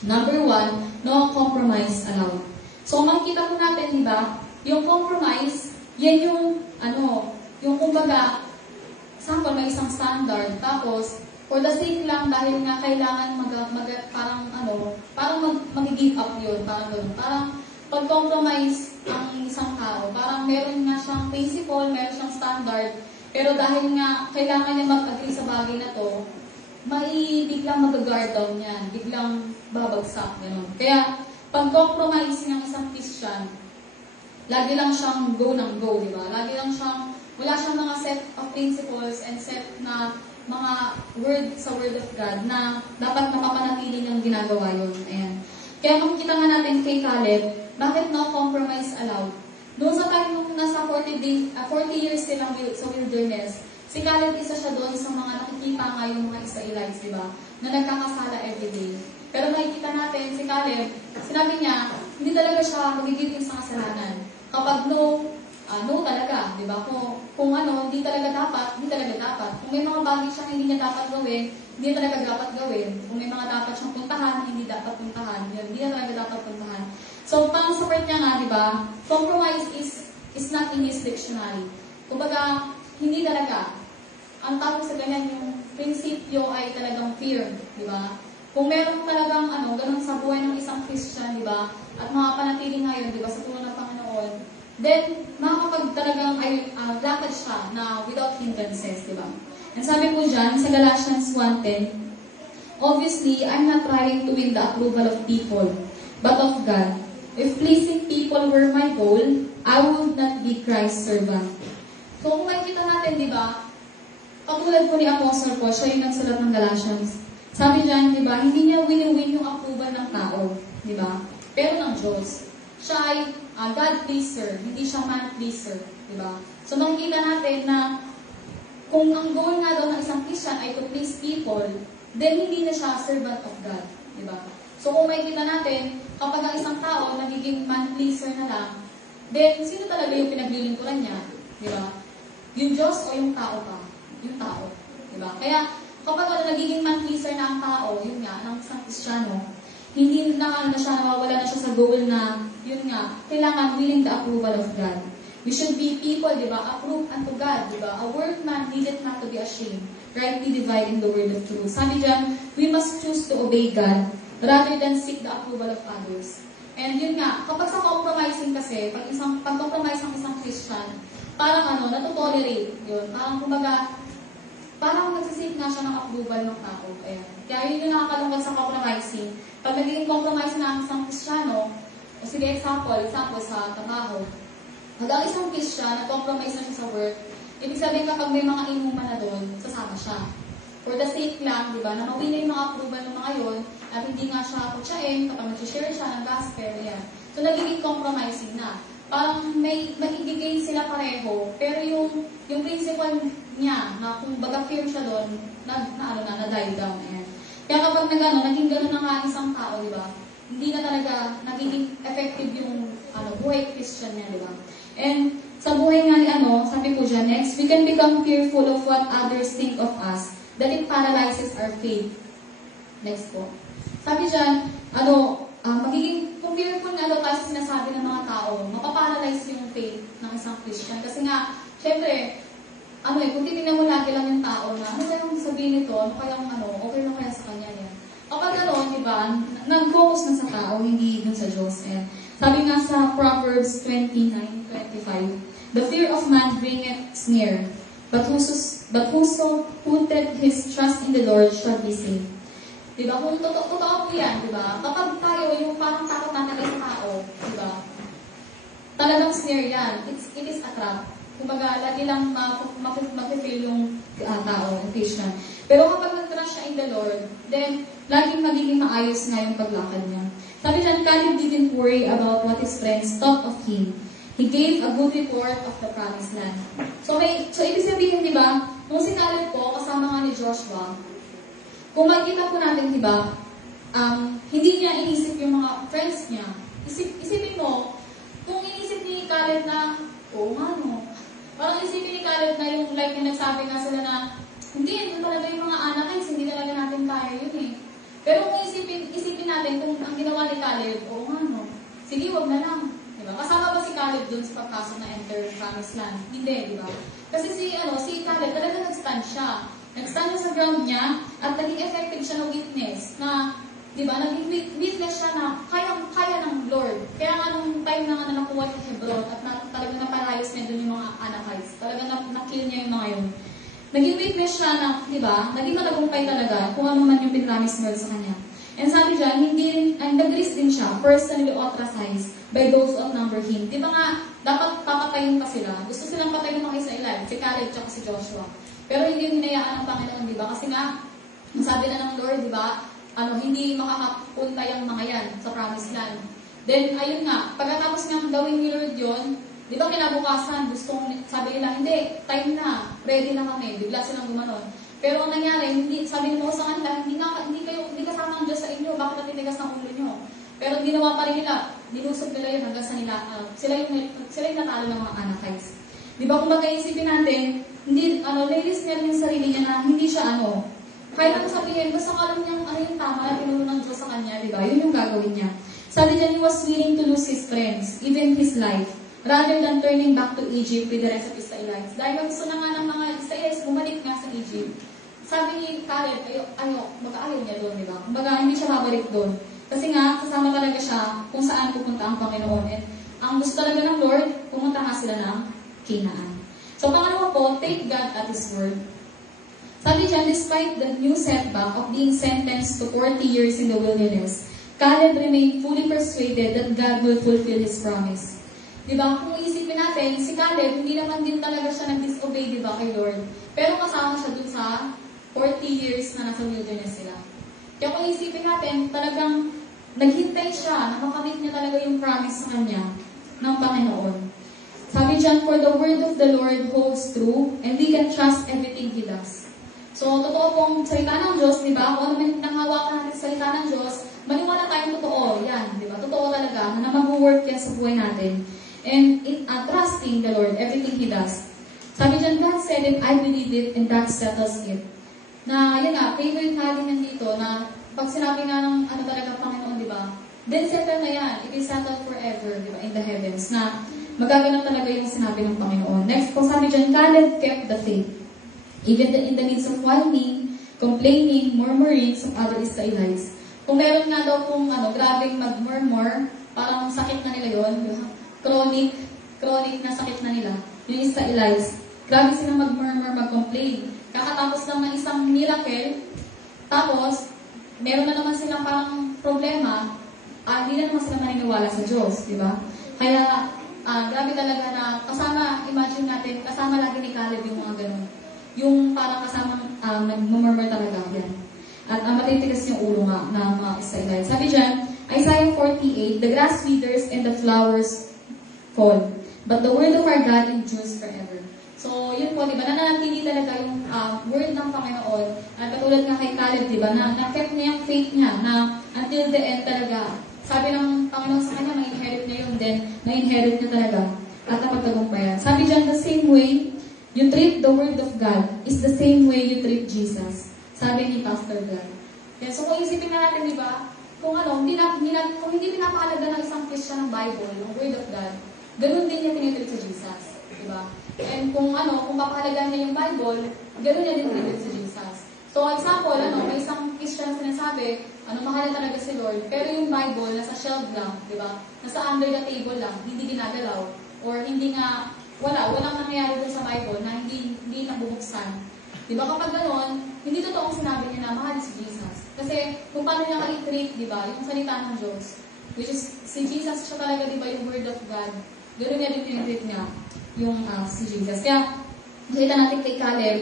Number 1, no compromise allowed. So, makikita po natin, di ba, yung compromise, yan yung kumbaga, sample, may isang standard, tapos, for the sake lang, dahil nga kailangan mag-give up yun, parang pag-compromise ang isang tao, parang meron nga siyang principle, meron siyang standard, pero dahil nga kailangan niya mag-agree sa bagay na to, may biglang mag-guard down yan, biglang babagsak, gano'n. Kaya, pag compromise ng isang Christian, lagi lang siyang go ng go, di ba? Lagi lang siyang, wala siyang mga set of principles and set na mga word sa Word of God na dapat mapapanatili niyang ginagawa yun. Ayan. Kaya makikita nga natin kay Caleb, bakit no compromise allowed? Doon sa time nung nasa 40 years silang sa wilderness, si Caleb isa siya doon sa mga nakikita nga yung mga Israelites, di ba? Na nagkakasala everyday. Pero makikita natin, si Caleb, sinabi niya, hindi talaga siya magiging sa kasalanan. Kapag no talaga, di ba? Kung hindi talaga dapat, hindi talaga dapat. Kung may mga bagay siya na hindi niya dapat gawin, hindi talaga dapat gawin. Kung may mga dapat siyang puntahan, hindi dapat puntahan. Yun, hindi na talaga dapat puntahan. So, pang support niya nga, di ba? Compromise is not in his dictionary. Kumbaga, hindi talaga. Ang tawag sa ganyan, yung prinsipyo ay talagang fear, di ba? Kung meron talagang ganun sa buhay ng isang Christian, di ba? At mga panatili ngayon, di ba, sa tulong ng Panginoon, then, makakapag talagang lakad siya na without hindrances, di ba? And sabi po dyan, sa Galatians 1:10, obviously, I'm not trying to win the approval of people, but of God. If pleasing people were my goal, I would not be Christ's servant. So, kung makikita natin, di ba, katulad po ni Apostle Paul, siya yung nagsulat ng Galatians. Sabi dyan, di ba, hindi niya win-win yung approval ng tao, di ba? Pero ng Diyos. Siya ay God pleaser, hindi siya man pleaser, di ba? So makikita natin na kung ang goal nga daw ng isang Christian ay to please people, then hindi na siya servant of God, di ba? So kung makikita natin, kapag ang isang tao nagiging man pleaser na lang, then sino talaga yung pinaglilingkuran niya, di ba? Yung Diyos o yung tao pa? Yung tao, di ba? Kaya kapag nagiging man pleaser na ang tao, yun nga, ng isang Kristiyano, hindi na siya, nawawala na siya sa goal na, yun nga, kailangan willing the approval of God. We should be people, di ba, approved unto God, di ba? A workman needed not to be ashamed, rightly dividing the word of truth. Sabi dyan, we must choose to obey God rather than seek the approval of others. And yun nga, kapag sa compromising kasi, pag compromise ang isang Christian, parang natutolerate, yun, parang kumbaga, parang nagsisip nga siya ng approval ng tao. Ayan. Kaya yun yung nakakalungkot sa compromising. Pag naging compromise na ang isang Kristiyano, o sige, example sa trabaho, pag ang isang Christian, na-compromise na siya sa work, ibig sabihin kapag may mga inuman na doon, sasama siya. For the sake lang, di ba, na mawin yung mga approval ng mga yun, at hindi nga siya kutsain, kapag nag-share siya ng gospel, ayan. So, nagiging compromising na. Parang may magiging sila pareho, pero yung principle niya, na kung baga firm siya doon, na-die down. Ayan. Kaya kapag naging gano'n na nga isang tao, di ba? Hindi na talaga nagiging effective yung buhay Christian niya, di ba? And sa buhay nga ni sabi ko dyan, next, we can become fearful of what others think of us, that it paralyzes our faith. Next po. Sabi dyan, magiging, kung fearful nga daw tayo sa sinasabi ng mga tao, mapaparalyze yung faith ng isang Christian. Kasi nga, syempre, kung titignan mo lagi lang yung tao na, ano kayang sabihin nito, okay na kaya sa kanya yan. Kapag di ba, nag-focus na sa tao, hindi dun sa Diyos. And sabi nga sa Proverbs 29:25, the fear of man bringeth snare, but whoso putteth his trust in the Lord shall be saved. Diba? Kung totoo po yan, diba? Kapag tayo, yung parang takot natin ay sa tao, diba? Talagang snare yan. It is a trap. Kumbaga, lagi lang mag-feel yung tao, yung Christian. Pero kapag nag-trust siya in the Lord, then, laging magiging maayos nga yung paglakad niya. Sabi dyan, Caleb didn't worry about what his friends thought of him. He gave a good report of the promised land. So ibig sabihin, di ba, nung si Caleb po, kasama nga ni Joshua, kung makikita po natin, di ba, hindi niya inisip yung mga friends niya. Isipin mo, kung inisip ni Caleb na, parang isipin ni Caleb na yung like na nagsabi nga sila na, hindi, yun talaga yung mga anak hindi talaga natin kaya yun eh. Pero kung isipin natin kung ang ginawa ni Caleb, sige, wag na lang. Diba? Kasama ba si Caleb dun sa pagpasok na enter promised land? Hindi, di ba? Kasi si Caleb talaga nag-stand siya. Nag-stand sa ground niya at naging effective siya ng witness na, di ba, naging witness siya na kaya ng Lord. Kaya nga nung time na nakuha ni Hebron at talagang naparayos niya dun yung mga Anakites. Talagang na-kill niya yung mga yun. naging witness siya na, di ba, naging matagumpay talaga kung ano man yung pinramis ng Lord sa kanya. And sabi dyan, nag-risk din siya, personally ostracized by those who outnumber him. Di ba nga, dapat papatayin pa sila. Gusto silang patayin mga Israelite, si Caleb at si Joshua. Pero hindi hinayaan ng Panginoon, di ba? Kasi nga, sabi na ng Lord, di ba, hindi makakapunta yung mga yan sa promised land. Then, ayun nga, pagkatapos niyang gawin ni Lord yun, di ba kinabukasan, sabi nila, hindi, time na, ready na kami, bigla silang gumanon. Pero ang nangyari, sabi ni Moses sa kanila, hindi kasama ang Diyos sa inyo, bakit natitigas ng ulo nyo? Pero ginawa pa rin nila, nilusog nila yun hanggang sa nila, sila yung natalo ng mga Anakites. Di ba kung mag-iisipin natin, nailis niya rin yung sarili niya na hindi siya kahit ano sabihin, basta alam niyang yung tama na tinuro ng Diyos sa kanya, di ba? Yun yung gagawin niya. Sabi niya, he was willing to lose his friends, even his life, rather than turning back to Egypt with the rest of Israelites. Dahil gusto na nga ng mga Israelites, bumalik nga sa Egypt. Sabi ni Caleb, mag-aayaw niya doon, di ba? Kumbaga, hindi siya babalik doon. Kasi nga, kasama talaga siya kung saan pupunta ang Panginoon. And ang gusto talaga ng Lord, pumunta nga sila ng Canaan. So, pangalawa po, take God at His word. Sabi dyan, despite the new setback of being sentenced to 40 years in the wilderness, Caleb remained fully persuaded that God will fulfill His promise. Diba? Kung isipin natin, si Caleb, hindi naman din talaga siya nag-disobey, diba, kay Lord. Pero kasama siya dun sa 40 years na nasa wilderness sila. Kaya kung isipin natin, talagang naghintay siya, nakakamit niya talaga yung promise sa kanya ng Panginoon. Sabi dyan, for the word of the Lord holds true, and we can trust everything He does. So, totoo pong salita ng Diyos, di ba? Kung ano man nanghawakan natin sa salita ng Diyos, maniwala tayong totoo. Yan, di ba? Totoo talaga na mag-work yan sa buhay natin. And trusting the Lord, everything He does. Sabi dyan, God said it, I believe it, and that settles it. Na, yan nga, favorite natin nandito, na pag sinabi nga ng talaga Panginoon, di ba? Then settle na yan. It is settled forever, di ba? In the heavens. Na, magaganon talaga yung sinabi ng Panginoon. Next po, sabi dyan, Caleb kept the faith. Even in the midst of whining, complaining, murmuring of other Israelites. Kung meron nga daw kung grabing mag-murmur, parang sakit na nila yun. Chronic na sakit na nila. Yung Israelites. Grabe silang mag-murmur, mag-complain. Kakatapos lang ng isang miracle, tapos, meron na naman silang parang problema, hindi na naman sila maniniwala sa Diyos, di ba? Kaya, grabe talaga na kasama, imagine natin, kasama lagi ni Caleb yung mga ganun. Yung parang kasama, nag-murmur talaga yan. At matitigas yung ulo nga ng mga Israelites. Sabi dyan, Isaiah 48, the grass withers and the flowers fall, but the word of our God endures forever. So, yun po, di ba, nananatili talaga yung word ng Panginoon. At katulad nga kay Caleb, di ba, na-kept niya yung faith niya, na until the end talaga. Sabi ng Panginoon sa kanya, ma-inherit niya yun, then na-inherit niya talaga. At napagtagumpayan. Sabi dyan, the same way you treat the word of God is the same way you treat Jesus. Sabi ni Pastor God. Yeah, so, kung isipin na natin, di ba, kung kung hindi pinapahalaga ng isang Christian ng Bible, yung word of God, ganun din niya tinitreat sa Jesus. Diba? And kung papahalagaan niya yung Bible, gano'n niya din tinitreat sa Jesus. So, example, may isang Christian sinasabi, mahal talaga si Lord, pero yung Bible, nasa shelf lang, diba? Nasa under the table lang, hindi ginagalaw, or hindi nga, walang nangyayari dun sa Bible na hindi nabubuksan. Diba? Kapag gano'n, hindi totoong sinabi niya na mahal si Jesus. Kasi, kung paano niya ka-treat, diba? Yung salita ng Diyos, which is, si Jesus siya talaga, diba, yung Word of God, gano'n niya din tinitreat niya yung si Jesus. Kaya, nakita natin kay Caleb,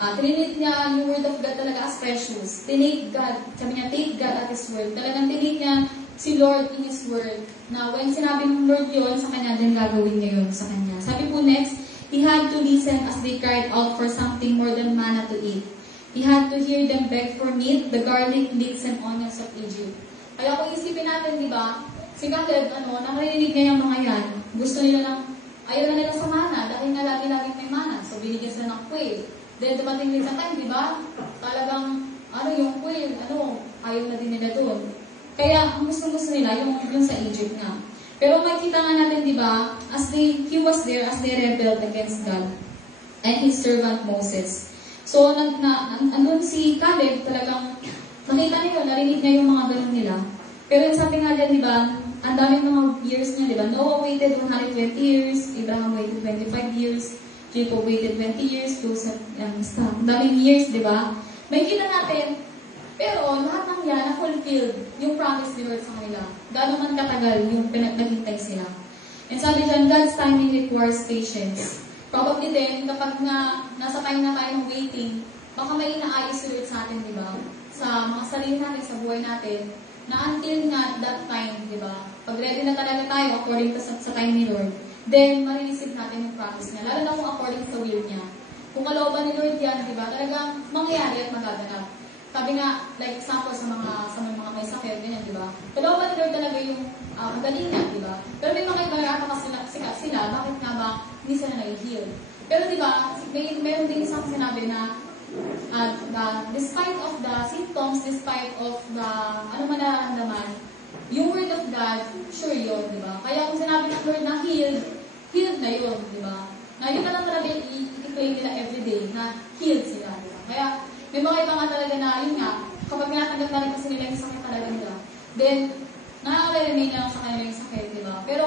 tinitreat niya yung word of God talaga as precious. Tinake God, sabi niya, take God at His word. Talagang tinake niya si Lord in His word. Na when sinabi ng Lord yun sa kanya, then gagawin niya yun sa kanya. Sabi po next, he had to listen as they cried out for something more than manna to eat. He had to hear them beg for meat, the garlic, leeks, and onions of Egypt. Kaya kung isipin natin, di ba, si Caleb, nakarinig niya yung mga yan, gusto nila lang, ayaw na nila sa mana, dahil nga lagi-laging may mana. So, binigyan sila ng quail. Then, dumating din sa time, di ba? Talagang, yung quail, ayaw na din nila doon. Kaya, ang gusto nila, yung sa Egypt nga. Pero makikita nga natin, di ba, he was there as they rebelled against God and His servant Moses. So, andun si Caleb, talagang, nakita niya, narinig niya yung mga ganun nila. Pero sabi nga dyan, di ba, ang daming mga years niya, di ba? Noah waited 120 years, Abraham waited 25 years, Jacob waited 20 years, Joseph, daming years, di ba? May kita natin, pero lahat ng yan, na-fulfilled yung promise ni Lord sa kanila. Gano'n man katagal yung naghintay sila. And sabi dyan, God's timing requires patience. Probably din, kapag nga nasa time na tayo ng waiting, baka may inaayos ulit sa atin, di ba? Sa mga sarili natin, sa buhay natin, na until nga that time, di ba? Pag ready na talaga tayo, according to sa time ni Lord, then marireceive natin yung promise niya. Lalo na kung according sa will niya. Kung kalooban ni Lord yan, di ba? Talagang mangyayari at magaganap. Sabi nga, like example sa mga may sakit, ganyan, di ba? Kalooban ni Lord talaga yung magalingan, di ba? Pero may mga iba ata kasi sila, bakit nga ba hindi sila nag-heal? Pero di ba, mayroon din isang sinabi na despite of the symptoms, despite of the ano man nararamdaman, yung word of God, sure yun, di ba? Kaya kung sinabi ng Lord na healed na yun, di ba? Na yun na lang talaga i-claim nila everyday na healed sila, di ba? Kaya may mga iba nga talaga na, yun nga, kapag natanggap na rin kasi nila yung sakit talaga nila, then nakaka-remain lang sa kanila yung sakit, di ba? Pero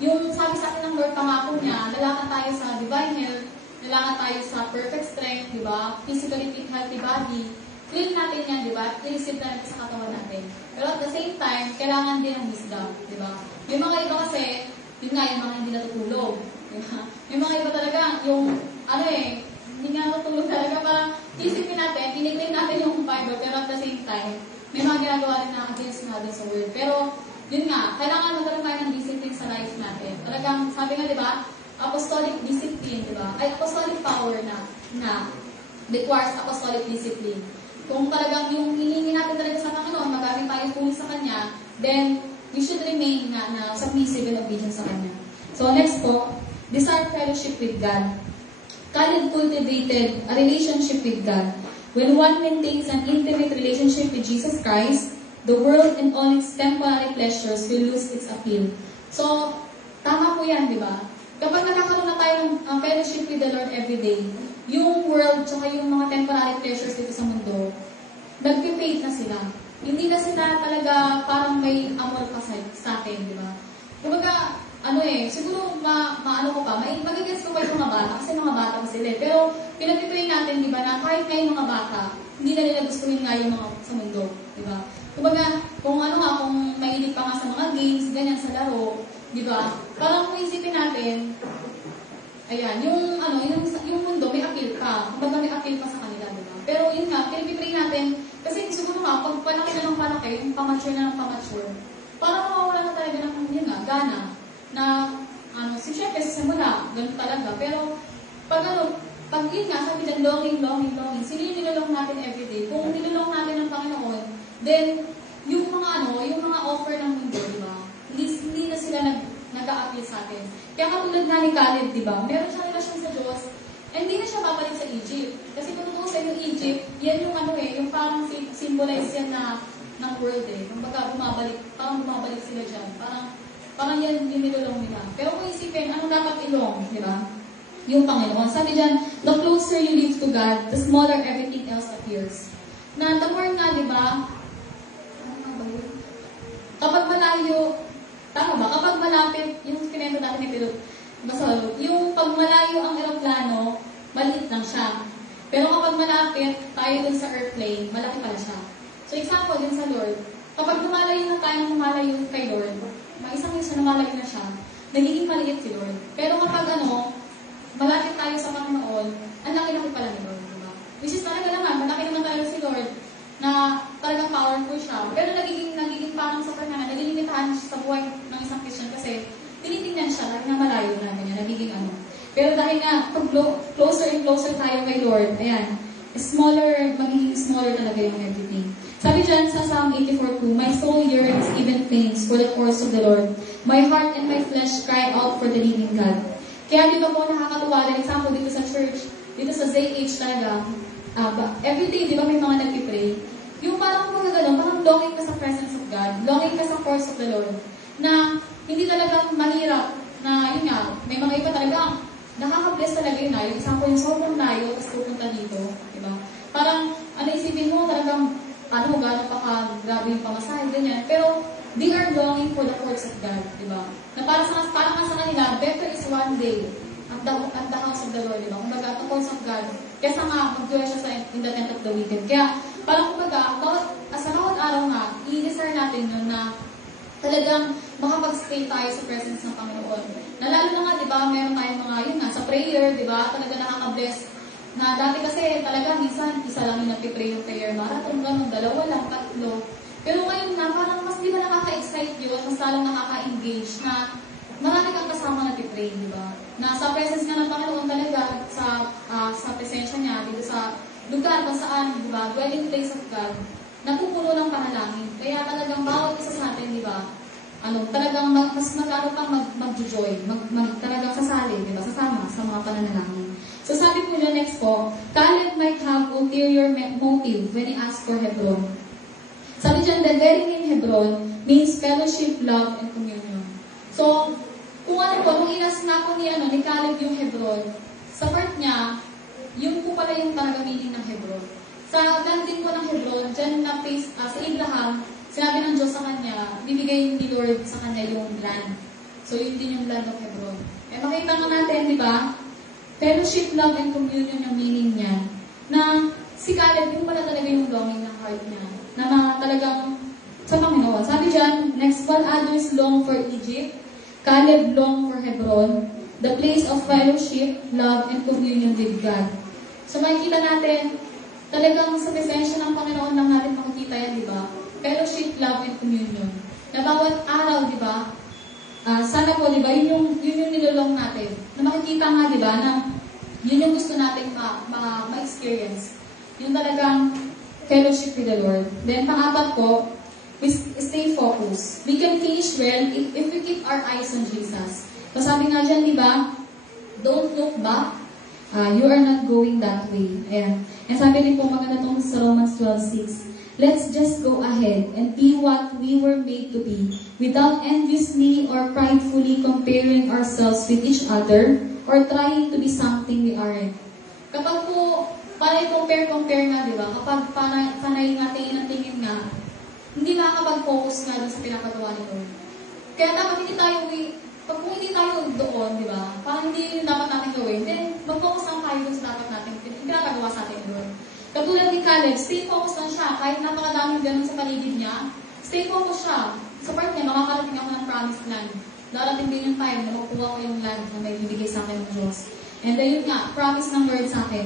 yung sabi sa akin ng Lord, pangako niya, lalakad tayo sa divine health, lalakad tayo sa perfect strength, di ba? Physically fit, healthy body. Claim natin yan, di ba? I-receive natin sa katawan natin. Pero at the same time, kailangan din ng wisdom, di ba? Yung mga iba kasi, yun nga, yung mga hindi natutulog. Di ba? Yung mga iba talaga, yung, hindi nga natutulog talaga, parang isipin natin, kiniklaim natin yung Bible, pero at the same time, may mga ginagawa rin na against nga din sa word. Pero, yun nga, kailangan magkaroon tayo ng discipline sa life natin. Talagang, sabi nga, di ba, apostolic discipline, di ba? Ay, apostolic power na requires apostolic discipline. Kung talagang yung hihingi natin talaga sa Panginoon, magamit tayo fully sa Kanya, then we should remain na submissive and obedient sa Kanya. So, next po, desire fellowship with God. Caleb cultivated a relationship with God. When one maintains an intimate relationship with Jesus Christ, the world and all its temporary pleasures will lose its appeal. So, tama po yan, di ba? Kapag nakakaroon na tayo ng fellowship with the Lord every day, yung world tsaka yung mga temporary pleasures dito sa mundo, nag-fade na sila. Hindi na sila talaga parang may amor pa sa atin, di ba? Kumbaga, siguro maano ko pa, magigets ko pa yung mga bata, kasi mga bata pa sila. Pero pinag-pray natin, di ba, na kahit nga yung mga bata, hindi na nila gustuhin nga yung mga sa mundo, di ba? Kumbaga, kung kung mahilig pa nga sa mga games, ganyan sa laro, di ba? Parang kung isipin natin, ayan, yung mundo may appeal pa. Kumbaga may appeal pa sa kanila, di ba? Pero yun nga, pinag-pray natin, kasi siguro nga, pag palaki na ng palaki, yung pamature na ng pamature, parang mawawala na talaga ng, yun nga, gana, na, syempre, sa simula, ganun talaga. Pero, pag yun nga, sabi dyan, longing, sino yung nilolong natin everyday? Kung nilolong natin ng Panginoon, then, yung mga offer ng mundo, di ba? Hindi na sila nag-a-appeal sa atin. Kaya katulad nga ni Caleb, di ba? Meron siyang relasyon sa Diyos, and hindi na siya babalik sa Egypt. Kasi kung tutusin yung Egypt, yan yung yung parang symbolize yan ng world Kumbaga, bumabalik sila dyan. Parang yan yung nilolong nila. Pero kung isipin, anong dapat ilong, di ba? Yung Panginoon. Sabi dyan, the closer you live to God, the smaller everything else appears. Na the more nga, di ba? Kapag malayo, tama ba? Kapag malapit, yung kinento natin ni Pilot, yung pag malayo ang eroplano, maliit lang siya. Pero kapag malapit, tayo dun sa airplane, malaki pala siya. So example, din sa Lord, kapag lumalayo na tayo lumalayo kay Lord, isang isa lumalayo na siya, nagiging maliit si Lord. Pero kapag malapit tayo sa Panginoon, ang laki-laki pala ni Lord, diba? Which is talaga naman, malaki naman talaga si Lord, na talagang powerful siya. Pero nagiging parang sa kanya, nalilimitahan siya sa buhay ng isang Christian kasi tinitingnan siya, lagi na malayo na ganyan, nagiging Pero dahil nga, pag closer and closer tayo kay Lord, ayan, magiging smaller talaga yung everything. Sabi dyan sa Psalm 84:2, my soul yearns, even pains, for the course of the Lord. My heart and my flesh cry out for the living God. Kaya di ba po nakakatuwa, for example, dito sa church, dito sa ZH talaga, everyday, di ba may mga nagpipray? Yung parang parang longing ka sa presence of God, longing ka sa course of the Lord, na hindi talaga mahirap, na yun nga, may mga iba talaga, nakaka-bless talaga yun yung example yung sobrang layo, tapos pupunta dito, di ba? Parang, isipin mo talagang, gano'n pa grabe yung pamasahe, ganyan. Pero, they are longing for the courts of God, di ba? Na parang sa kanila, better is one day the house of the Lord, di ba? Kumbaga, at the courts of God. Kesa nga, mag-dwell siya in the tent of the wicked. Kaya, parang kumbaga, sa bawat araw nga, i-desire natin nun na talagang makapag-stay tayo sa presence ng Panginoon. Na lalo na nga, di ba, meron tayong mga, yun nga, sa prayer, di ba, talaga nakaka-bless. Na dati kasi talaga minsan isa lang yung nagpipray yung prayer marathon, ganun, dalawa lang, tatlo. Pero ngayon na parang mas di ba nakaka-excite yun, mas lalong nakaka-engage na marami kang kasama na nagpipray, di ba? Na sa presence nga ng Panginoon talaga, sa presensya niya, dito sa lugar kung saan, di ba, dwelling place of God, napupuno ng panalangin. Kaya talagang bawat isa sa atin, di ba, talagang mas magkano kang mag-joy, talagang sasali, di ba, sasama sa mga pananalangin. So sabi po dyan next po, Caleb might have ulterior motive when he asked for Hebron. Sabi dyan, the dwelling in Hebron means fellowship, love, and communion. So, kung ano po, nung inas na po ni Caleb yung Hebron, sa part niya, yun po pala yung talaga meaning ng Hebron. Sa landing po ng Hebron, dyan na face, sa Abraham, sinabi ng Diyos sa kanya, bibigay ni Lord sa kanya yung land. So, yun din yung land of Hebron. Eh, makita nga natin, di ba? Fellowship, love, and communion yung meaning niya. Na si Caleb, yung pala talaga yung longing ng heart niya. Na talagang sa Panginoon. Sabi dyan, next, while others long for Egypt, Caleb long for Hebron, the place of fellowship, love, and communion with God. So makikita natin, talagang sa presensya ng Panginoon lang natin makikita yan, di ba? Fellowship, love, and communion. Na bawat araw, di ba? Sana po, di ba, yun yung nilolong natin. Na makikita nga, di ba, na yun yung gusto natin ma-experience. Yung talagang fellowship with the Lord. Then, pang-apat po, we stay focused. We can finish well if we keep our eyes on Jesus. So, sabi nga dyan, di ba, don't look back. You are not going that way. Ayan. And sabi din po, maganda itong sa Romans 12:6. Let's just go ahead and be what we were made to be, without enviously or pridefully comparing ourselves with each other or trying to be something we aren't. Kapag po, panay compare nga, di ba? Kapag panay nga tingin nga, hindi nakakapag-focus nga doon sa pinakagawa ni Lord. Kaya dapat hindi tayo, kung hindi tayo doon, di ba? Parang hindi yung dapat natin gawin, then mag-focus lang tayo doon sa dapat natin, pinakagawa sa atin doon. Katulad ni Caleb, stay focused lang siya. Kahit napakadaming ganun sa paligid niya, stay focused siya. Sa part niya, makakarating ako ng promised land. Darating din yung time na makuha ko yung land na may bibigay sa akin ng Diyos. And ayun nga, promise ng Lord sa akin.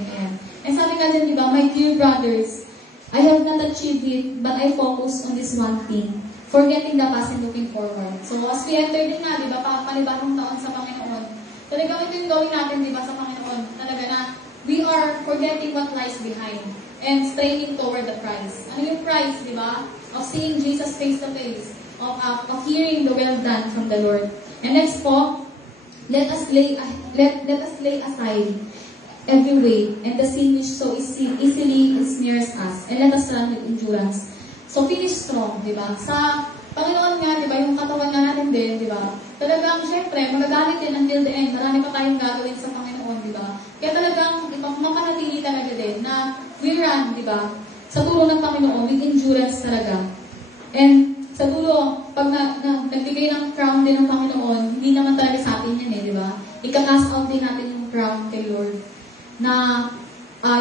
And sabi nga din, di ba, my dear brothers, I have not achieved it, but I focus on this one thing, forgetting the past and looking forward. So as we enter din nga, di ba, panibagong taon sa Panginoon, talagang ito yung gawin natin, di ba, sa Panginoon, talaga na, we are forgetting what lies behind and straining toward the prize. Ano yung prize, di ba? Of seeing Jesus face to face, of hearing the well done from the Lord. And next po, let us lay aside every weight and the sin which so easily ensnares us, and let us run with endurance. So finish strong, di ba? Sa Panginoon nga, di ba, yung katawan nga natin din, di ba? Talagang, syempre, magagamit din until the end. Marami pa tayong gagawin sa Panginoon, di ba? Kaya talagang, mapanatili talaga din na we run, di ba? Sa tulong ng Panginoon, with endurance talaga. And sa dulo, pag nagbigay ng crown din ng Panginoon, hindi naman talaga sa atin yan di ba? Ika-cast out din natin yung crown kay Lord. Na,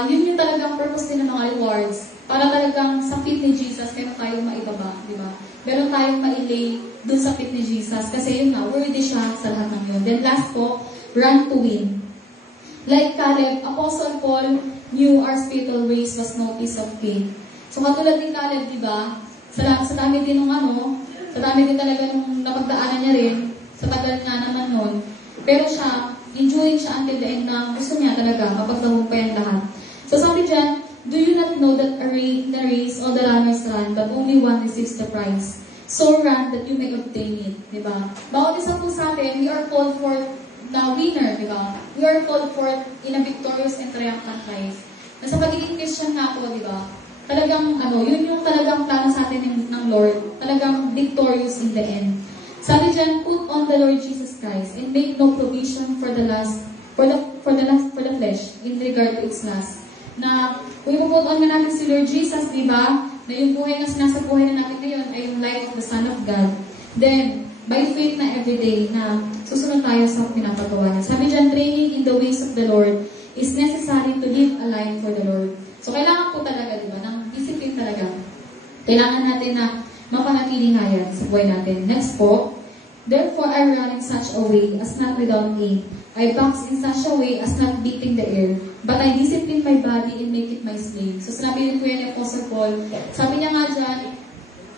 yun yung talagang purpose din ng mga rewards. Para talagang sa feet ni Jesus, meron tayong maibaba, di ba? Meron tayong mailay dun sa feet ni Jesus. Kasi yun nga, worthy siya sa lahat ng yun. Then last po, run to win. Like Caleb, Apostle Paul knew our spiritual race was no piece of cake. So katulad ni Caleb, di ba? Sa dami din sa dami din talaga nung napagdaanan niya rin, sa tagal nga naman nun. Pero siya, enjoying siya until the end na gusto niya talaga, mapagtagumpayan lahat. So sabi dyan, do you not know that in the race all the runners run, but only one receives the prize? So run that you may obtain it. Diba? Bawat isa po sa atin, we are called for the winner. Diba? We are called for in a victorious and triumphant life. Na sa pagiging Christian nga po, diba? Talagang, yun yung talagang plano sa atin ng Lord. Talagang victorious in the end. Sabi dyan, put on the Lord Jesus Christ and make no provision for the flesh in regard to its lust. Na kung ipuput on na natin si Lord Jesus, di ba? Na yung buhay na sinasa buhay na natin ngayon ay yung life of the Son of God. Then, by faith na everyday na susunod tayo sa pinapagawa niya. Sabi dyan, training in the ways of the Lord is necessary to live a life for the Lord. So, kailangan po talaga, di ba, ng discipline talaga. Kailangan natin na mapanatili nga yan sa buhay natin. Next po, therefore I run in such a way as not without aim. I box in such a way as not beating the air, but I discipline my body and make it my slave. So sinabi rin po yan ni Apostle Paul, sabi niya nga dyan,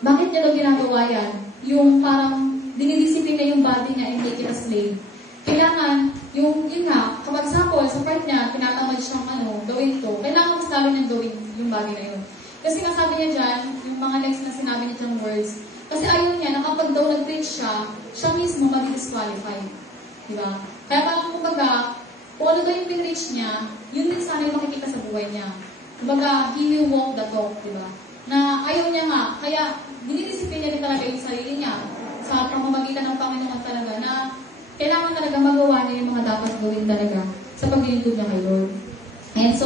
bakit niya daw ginagawa yan? Yung parang dinidiscipline niya yung body niya and make it a slave. Kailangan, yun nga, kapag example, sa part niya, tinatamad siyang gawin to, kailangan mas lalo niyang gawin yung bagay na yun. Kasi nga sabi niya dyan, yung mga next na sinabi niya dyan words, kasi ayaw niya na kapag daw nag-preach siya mismo mag-disqualify. Diba? Kaya parang kumbaga, kung ano ba yung pinreach niya, yun din sana yung makikita sa buhay niya. Kumbaga, he will walk the talk, diba? Na ayaw niya nga, kaya dinidisipline niya din talaga yung sarili niya sa pamamagitan ng Panginoon talaga na kailangan talaga magawa niya yung mga dapat gawin talaga sa paglilingkod niya kay Lord. And so,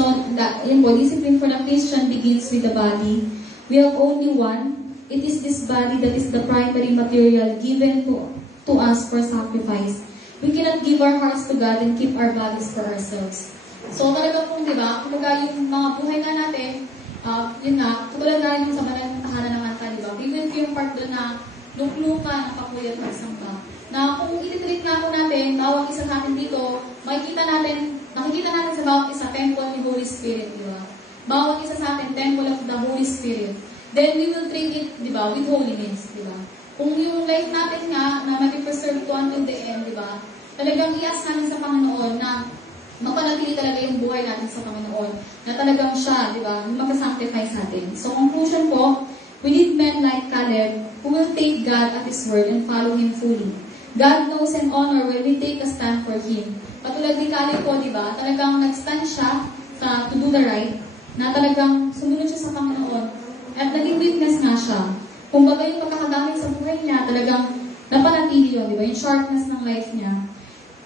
yun po, discipline for the Christian begins with the body. We have only one. It is this body that is the primary material given to us for sacrifice. We cannot give our hearts to God and keep our bodies for ourselves. So talaga pong, di ba, kumbaga yung mga buhay nga natin, yun nga, tulad nga rin sa banal ng tahanan ng kanta, di ba, even yung part doon na lukluka ng pakuyat ng isang ba. Na kung ititreat nga po natin, bawat isa natin dito, nakikita natin sa bawat isa, temple ni Holy Spirit, di ba? Bawat isa sa atin, temple of the Holy Spirit. Then we will treat it, di ba, with holiness, di ba? Kung yung life natin nga, na mag-preserve to until the end, di ba? Talagang ias namin sa Panginoon na mapanatili talaga yung buhay natin sa Panginoon. Na talagang siya, di ba, mag-sanctify sa atin. So, conclusion po, we need men like Caleb who will take God at His word and follow Him fully. God knows and honor when we take a stand for Him. Katulad ni Caleb po, di ba, talagang nag-stand siya to do the right, na talagang sumunod siya sa Panginoon. At naging witness nga siya. Kung baga yung pagkakagamit sa buhay niya, talagang napanatili yun, di ba? Yung sharpness ng life niya.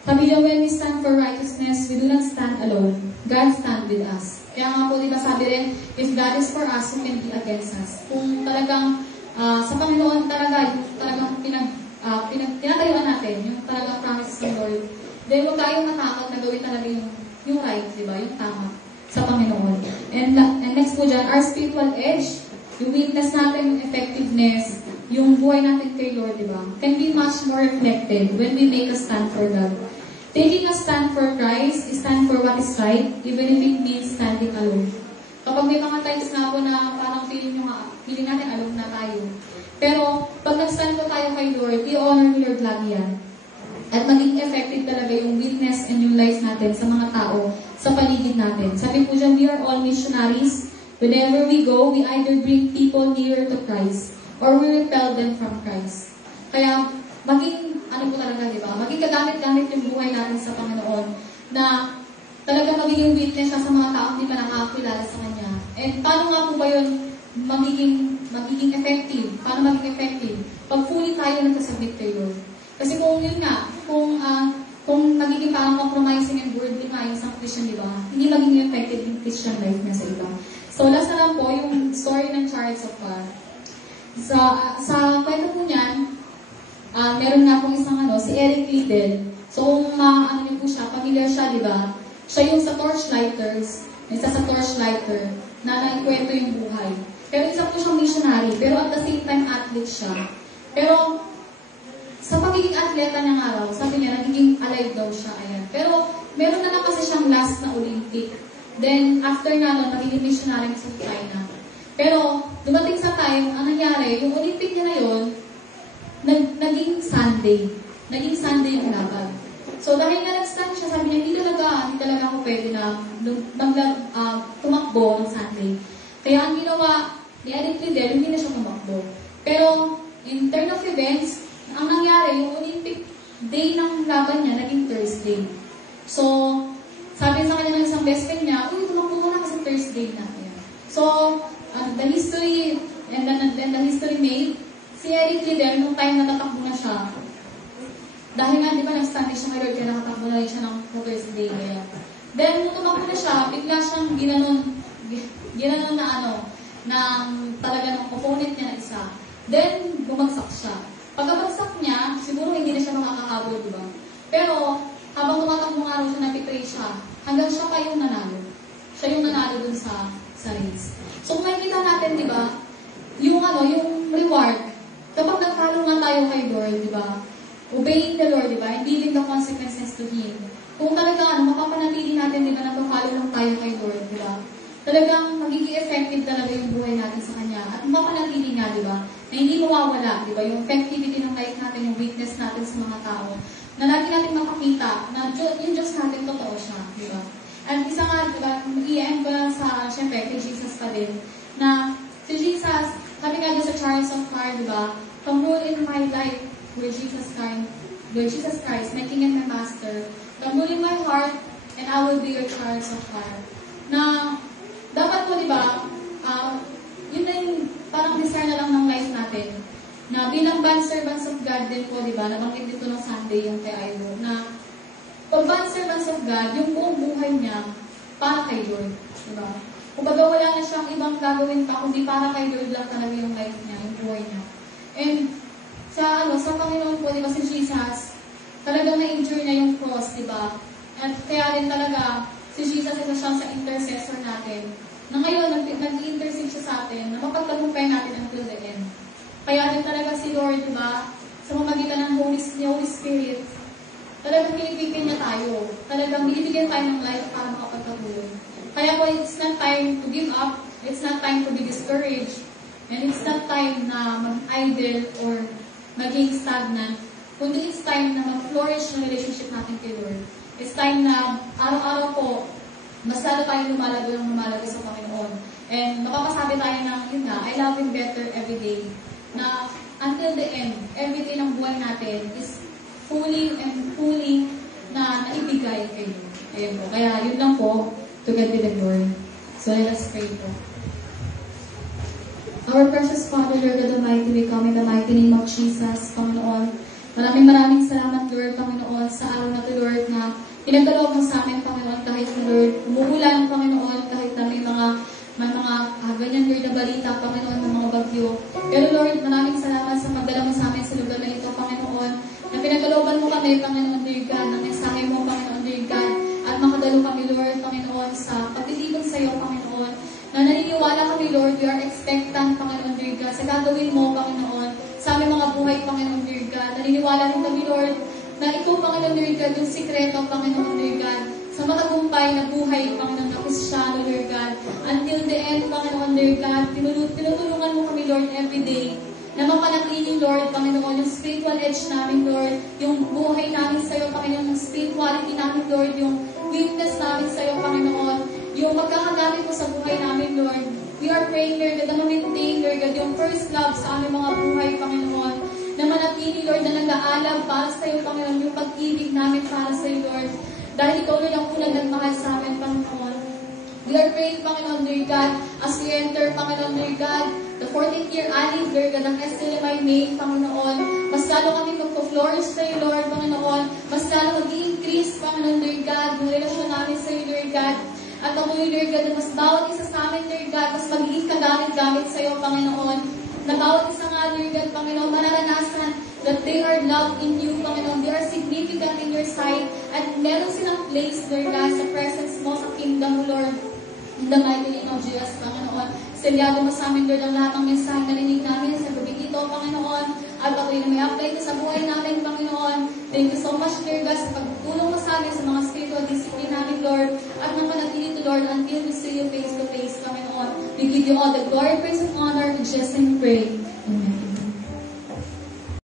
Sabi niya, when we stand for righteousness, we do not stand alone. God stand with us. Kaya nga po, di ba sabi rin, if God is for us, who can be against us? Kung talagang sa Panginoon talaga, yung talagang tinatayuan natin, yung talagang promise ng Lord, then huwag tayong matakot na gawin talaga yung right, di ba? Yung tama sa Panginoon. And next po dyan, our spiritual edge, yung witness natin, yung effectiveness, yung buhay natin kay Lord, di ba? Can be much more reflected when we make a stand for God. Taking a stand for Christ is stand for what is right, even if it means standing alone. Kapag may mga times nga po na parang feeling natin alone na tayo. Pero, pag nag-stand po tayo kay Lord, i-honor ni Lord lagi yan. At maging effective talaga yung witness and yung life natin sa mga tao, sa paligid natin. Sabi po dyan, we are all missionaries. Whenever we go, we either bring people nearer to Christ or we repel them from Christ. Kaya, maging, po talaga, di ba? Maging kagamit-gamit yung buhay natin sa Panginoon na talaga magiging witness siya sa mga tao hindi pa nakakilala sa Kanya. And paano nga po ba yun magiging effective? Paano magiging effective? Pag fully tayo nagkasabit kay Lord. Kasi kung yun nga, kung nagiging parang compromising and worldly nga yung isang Christian, di ba? Hindi magiging effective yung Christian life niya sa iba. So, last na lang po, yung story ng Chariots of Fire. Sa kwento po niyan, meron nga pong isang si Eric Liddell. So, kung niyo po siya, familiar siya, di ba? Siya yung sa torchlighters, isa sa torchlighter, na naikwento yung buhay. Pero isa po siyang missionary, pero at the same time, athlete siya. Pero, sa pagiging atleta niyang araw, sabi niya, nagiging alive daw siya. Ayan. Pero, meron na lang kasi siyang last na Olympic. Then, after na nun, nagiging missionary sa China. Pero, dumating sa time, ang nangyari, yung Olympic niya na yun, naging Sunday. Naging Sunday yung laban. So, dahil nga nag-stand siya, sabi niya, hindi talaga ako pwede na tumakbo ng Sunday. Kaya ang ginawa ni Eric Liddell, hindi na siya tumakbo. Pero, in turn of events, ang nangyari, yung Olympic day ng laban niya, naging Thursday. So, sabi sa kanya ng isang best friend niya, tumakbo mo na kasi Thursday na. Ayan. So, the history, and then the history made, si Eric Liddell, nung time na tatakbo na siya, dahil nga, di ba, nag-stand siya ngayon, kaya nakatakbo na rin siya ng Thursday. Ayan. Then, nung tumakbo na siya, bigla siyang ginanon na ng talaga ng opponent niya na isa. Then, bumagsak siya. Pagkabagsak niya, siguro hindi na siya makakahabol, di ba? Pero, habang tumatakbo nga raw siya, na-betray siya. Hanggang siya pa yung nanalo. Siya yung nanalo dun sa race. So, kung makikita natin, di ba, yung reward, kapag nag-follow nga tayo kay Lord, di ba, obeying the Lord, di ba, and leaving the consequences to Him. Kung talaga, mapapanatili natin, di ba, nag-follow lang tayo kay Lord, di ba, talagang magiging effective talaga yung buhay natin sa Kanya. At mapapanatili nga, di ba, na hindi mawawala, di ba, yung effectivity ng life natin, yung weakness natin sa mga tao, na lagi natin makakita na yung Diyos natin, totoo siya, di ba? At isa nga, di ba, i-end ko lang sa, syempre, kay Jesus pa din, na si Jesus, sabi nga doon sa Chariots of Fire, di ba, come rule in my life, Lord Jesus Christ, my King and my Master, come rule in my heart, and I will be your Chariots of Fire. Na, dapat po, di ba, yun na yung parang desire na lang ng life natin. Na bilang bond servants of God din po, di ba, nabanggit dito ng Sunday yung kay Ilo, na pag bond servants of God, yung buong buhay niya, para kay Lord. Di ba? Kung baga wala na siyang ibang gagawin pa, kundi para kay Lord lang talaga yung life niya, yung buhay niya. And sa Panginoon po, di ba, si Jesus, talagang na-endure niya yung cross, di ba? At kaya din talaga, si Jesus isa siya sa intercessor natin. Na ngayon, nag-i-intercede siya sa atin, na mapagtagumpay natin until the end. Kaya din talaga si Lord, diba, sa mamagitan ng Holy Spirit, talagang binibigyan niya tayo. Talagang binibigyan tayo ng life para makapagpatuloy. Kaya po, it's not time to give up, it's not time to be discouraged, and it's not time na mag-idle or maging stagnant, kundi it's time na mag-flourish ng relationship natin kay Lord. It's time na araw-araw po, mas lalo tayo lumalago sa Panginoon. And mapapasabi tayo ng, yun nga, I love Him better every day. Na until the end, every day ng buhay natin is fully na naibigay kay Lord. Ayun po. Kaya yun lang po, to God be the glory. So let us pray po. Our precious Father, Lord God Almighty, we come in the mighty name of Jesus, Panginoon. Maraming salamat, Lord, Panginoon, sa araw na to, Lord, na pinagdaloob mo sa amin, Panginoon, kahit Lord, umuulan, Panginoon, kahit na may mga ganyan, Lord, na balita, Panginoon, ng mga bagyo. Pero Lord, maraming salamat sa pagdala mo sa amin sa lugar na ito, Panginoon, na pinagdalooban mo kami, Panginoon, Lord God, ng mensahe mo, Panginoon, Lord God, at makadalo kami, Lord, Panginoon, sa pagtitipon sa iyo, Panginoon, na naniniwala kami, Lord, we are expectant, Panginoon, Lord God, sa gagawin mo, Panginoon, sa aming mga buhay, Panginoon, Lord God. Naniniwala rin kami, Lord, na ito, Panginoon, Lord God, yung sikreto, Panginoon, Lord God, sa matagumpay na buhay, Panginoon, na Kristyano, Lord God, until the end, Panginoon, Lord God, tinutulungan mo kami, Lord, every day, na mapanatili, Lord, Panginoon, yung spiritual edge namin, Lord, yung buhay namin sa iyo, Panginoon, yung spirituality namin, Lord, yung weakness namin sa iyo, Panginoon, yung magkakagamit mo sa buhay namin, Lord. We are praying, Lord, na ma-maintain, Lord God, yung first love sa aming mga buhay, Panginoon, na manatili, Lord, na nag-aalam para sa iyo, Panginoon, yung pag-ibig namin para sa iyo, Lord. Dahil ikaw, Lord, ang unang nagmahal sa amin, Panginoon. We are praying, Panginoon, Lord God, as we enter, Panginoon, Lord God, the 14th year anniversary, Lord God, ng SLMI May, Panginoon. Mas lalo kami magpo-flourish sa iyo, Lord, Panginoon. Mas lalo mag-i-increase, Panginoon, Lord God, yung relasyon namin sa iyo, Lord God. At ako, Lord God, na mas bawat isa sa amin, Lord God, mas magiging kagamit-gamit sa iyo, Panginoon. Na bawat isa nga, Lord God, Panginoon, mararanasan that they are loved in you, Panginoon. They are significant in your sight. At meron silang place, Lord God, sa presence mo, sa kingdom, Lord. In the mighty name of Jesus, Panginoon. Selyado mo sa amin, Lord, ang lahat ng mensahe na narinig namin sa gabi ito, Panginoon. At patuloy na may apply ito sa buhay namin, Panginoon. Thank you so much, Lord God, sa pagtulong mo sa amin sa mga spiritual discipline namin, Lord. At napanatili ito, Lord, until we see you face to face, Panginoon. We give you all the glory, praise, and honor. In Jesus' name we pray.